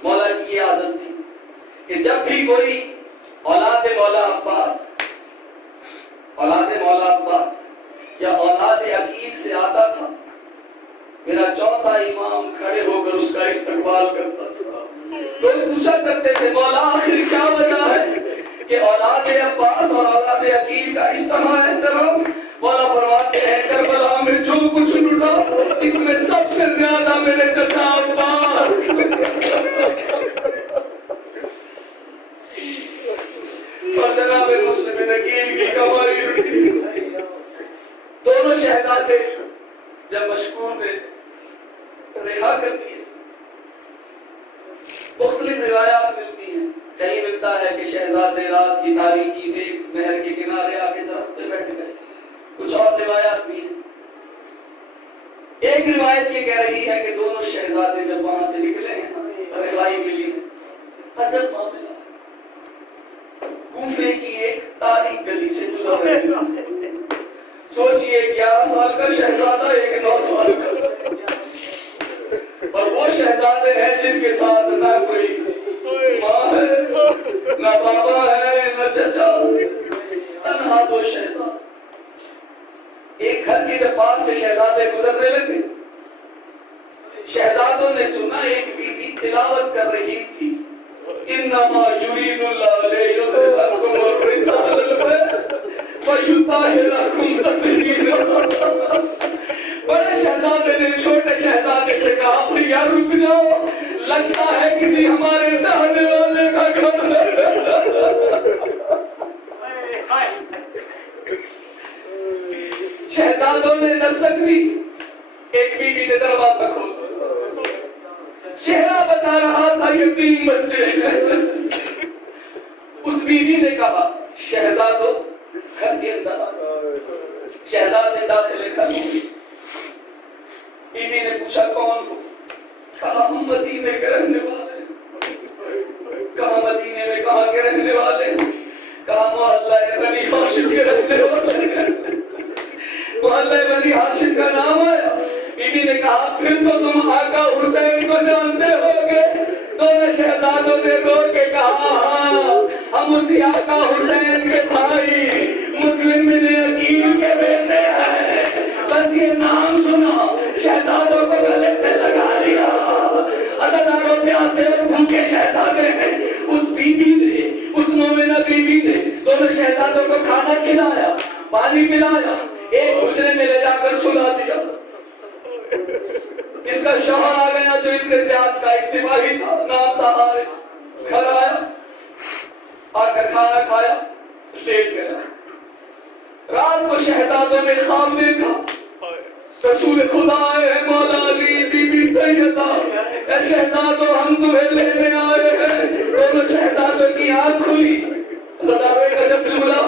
مولا کی یہ عادت تھی کہ جب بھی کوئی اولاد مولا عباس یا اولاد عقیل سے آتا تھا, میرا چوتھا امام کھڑے ہو کر اس کا استقبال کرتا تھا. لوگ پوچھا کرتے تھے مولا آخر کیا وجہ ہے کہ اولاد عباس اور اولاد عقیل کا اس طرح احترام. مولا فرماتے ہیں کربلا میں جو کچھ لوٹا اس میں سب سے زیادہ میرے چچا عباس مختلف روایات ملتی ہیں. کہیں ملتا ہے کہ شہزادے رات کی تاریکی میں ایک نہر کے کنارے آ کے درخت پہ بیٹھ گئے. کچھ اور روایات بھی ہیں. ایک روایت یہ کہہ رہی ہے کہ دونوں شہزادے جب وہاں سے نکلے ہیں رہائی ملی ہے. عجب معاملہ. کوفے کی ایک تاریک گلی سے گزر رہے تھے. سوچئے 11 سال کا شہزادہ ایک 9 سال کا, اور وہ شہزادے ہیں جن کے ساتھ نہ کوئی ماں ہے نہ بابا ہے نہ چچا, تنہا 2 شہزادے. ایک گھر کے جب پاس سے شہزادے گزرنے لگے, شہزادوں نے سنا ایک بی بی تلاوت کر رہی تھی, انما یرید اللہ لیذہب عنکم الرجس اہل البیت ویطہرکم تطہیرا. بڑے شہزادے نے چھوٹے شہزادے سے کہا بھیا رک جاؤ, لگتا ہے کسی ہمارے چاہنے والے کا گھر ہے. شہزادوں نے دستک دی. ایک بی بی نے دروازہ کھولا. چہرہ بتا رہا تھا یتیم بچے. اس بی بی نے کہا شہزادوں گھر کے اندر آ. شہزاد نے داخل گھر ہوئی. بی بی نے پوچھا کون ہو؟ کہا ہم مدینے کے رہنے والے. کہا مدینے میں کہاں کے رہنے والے؟ کہا محلہ بنی ہاشم کے رہنے والے. محلہ بنی ہاشم کا نام آیا. بی بی نے کہا پھر تو تم آقا حسین کو جانتے ہو گے. دونوں شہزادوں نے رو کے کہا ہاں ہم اسی آقا حسین کے بھائی مسلم بن عقیل کے بیٹے ہیں. بس یہ نام سنا شہزادوں کو گلے سے لگا لیا. عزاداروں پیاسے اور بھوکے شہزادے ہیں. اس بی بی نے, اس مومنہ بی بی نے دونوں شہزادوں کو کھانا کھلایا, پانی پلایا, ایک حجرے میں لے جا کر سلا دیا. اس کا شوہر آ گیا جو ابن زیاد کا ایک سپاہی تھا, نام تھا حارث. گھر آیا, آ کر کھانا کھایا, لیٹ گیا. رات کو شہزادوں نے خواب دیکھا رسول خدا ہے مولا علی بی بی سیدہ, اے شہزادوں ہم تمہیں لینے آئے ہیں. دونوں شہزادوں کی آنکھ کھلی. زدارے کا جب جملہ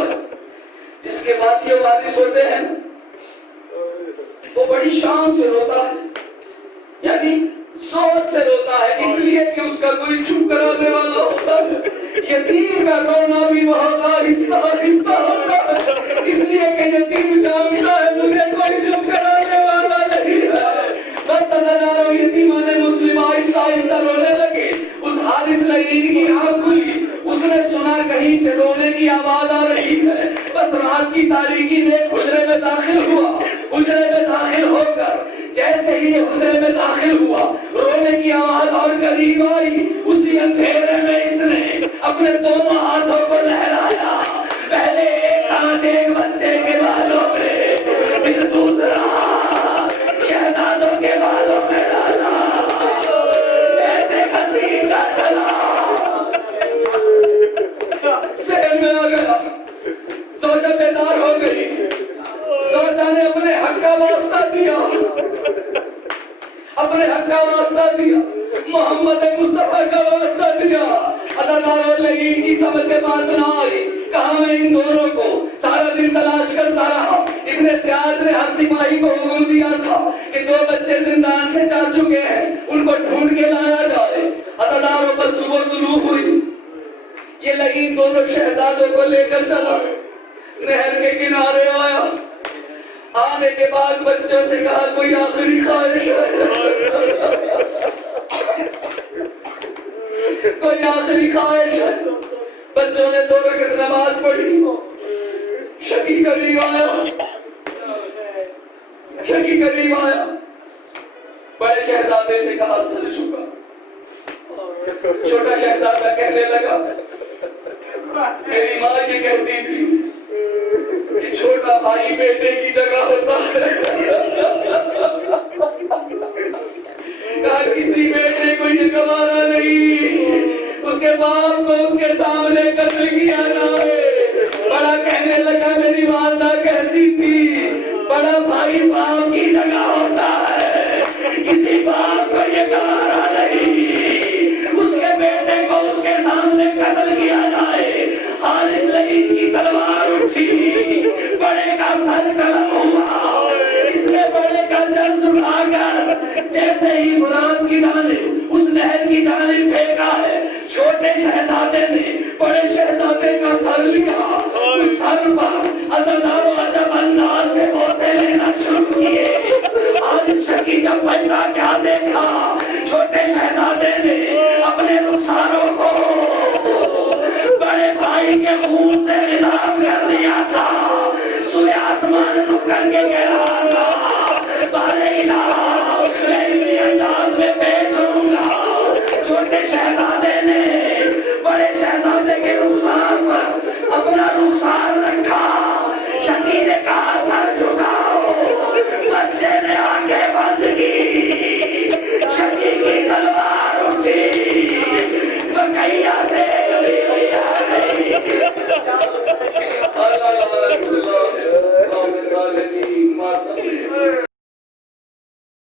جس کے بعد یہ وارث ہوتے ہیں وہ بڑی شان سے روتا ہے, یعنی زور سے روتا ہے, اس لیے کہ اس کا کوئی چپ کرانے والا ہوتا ہے. یتیم کا رونا بھی بہت آہستہ آہستہ ہوتا ہے, اس لیے کہ یتیم جانتا ہے مجھے کوئی چپ کرانے والا نہیں ہے. بس سرداروں یتیمان مسلم آہستہ آہستہ رونے لگے. اس حارث لعین کی آنکھ کھلی. اس نے سنا کہیں سے رونے کی آواز آ رہی ہے. بس رات کی تاریکی میں حجرے میں داخل ہوا. حجرے میں داخل ہو کر جیسے ہی یہ حجرے میں داخل ہوا, رونے کی آواز اور قریب آئی. اسی اندھیرے میں اس نے اپنے دونوں ہاتھوں کو لہرایا. پہلے ایک ہاتھ ایک بچے کے بالوں میں, پھر دوسرا شہزادوں کے بالوں میں ڈالا. ایسے گھسیٹتا چلا, سہن میں آ گیا. زوجہ بیدار ہو گئی. زوجہ نے اپنے حق کا واسطہ دیا, اپنے حق کا واسطہ دیا, محمد مصطفیٰ کا واسطہ دیا. عزاداروں لعین کی سمجھ میں بات نہ آئی. کہا میں ان دونوں کو سارا دن تلاش کرتا رہا. ابن زیاد نے ہر سپاہی کو حکم دیا تھا کہ 2 بچے زندان سے جا چکے ہیں, ان کو ڈھونڈ کے لایا جائے. عزاداروں پر صبح طلوع ہوئی. یہ لعین دونوں شہزادوں کو لے کر چلا, نہر کے کنارے آیا. آنے کے بعد بچوں سے کہا کوئی آخری خواہش ہے, کوئی آخری خواہش ہے. بچوں نے 2 رکعت نماز پڑھی. شکی قریب آیا, شکی قریب آیا. بڑے شہزادے سے کہا سر جھکا. چھوٹا شہزادہ کہنے لگا میری ماں یہ کہتی تھی کہ چھوٹا بھائی بیٹے کی جگہ ہوتا ہے. کہا کسی بیٹے کو یہ گوارا نہیں اس کے باپ کو اس کے سامنے قتل کیا جائے. بڑا کہنے لگا میری والدہ کہتی تھی بڑا بھائی باپ کی جگہ ہوتا ہے, کسی باپ کو یہ گوارا نہیں اس کے جیسے ہی غلام کی جانب اس نہر کی جانب پھینکا ہے، چھوٹے شہزادے نے بڑے شہزادے کا سر لیا، اس سر پر عزادار و عجب انداز سے بوسے لینا شروع کیے۔ آج شکی جب پیدا کیا دیکھا، چھوٹے شہزادے نے اپنے رخساروں کو بڑے بھائی کے خون سے غلام کر لیا تھا، سوئے آسمان رخ کر کے کہہ رہا تھا، بارے الہ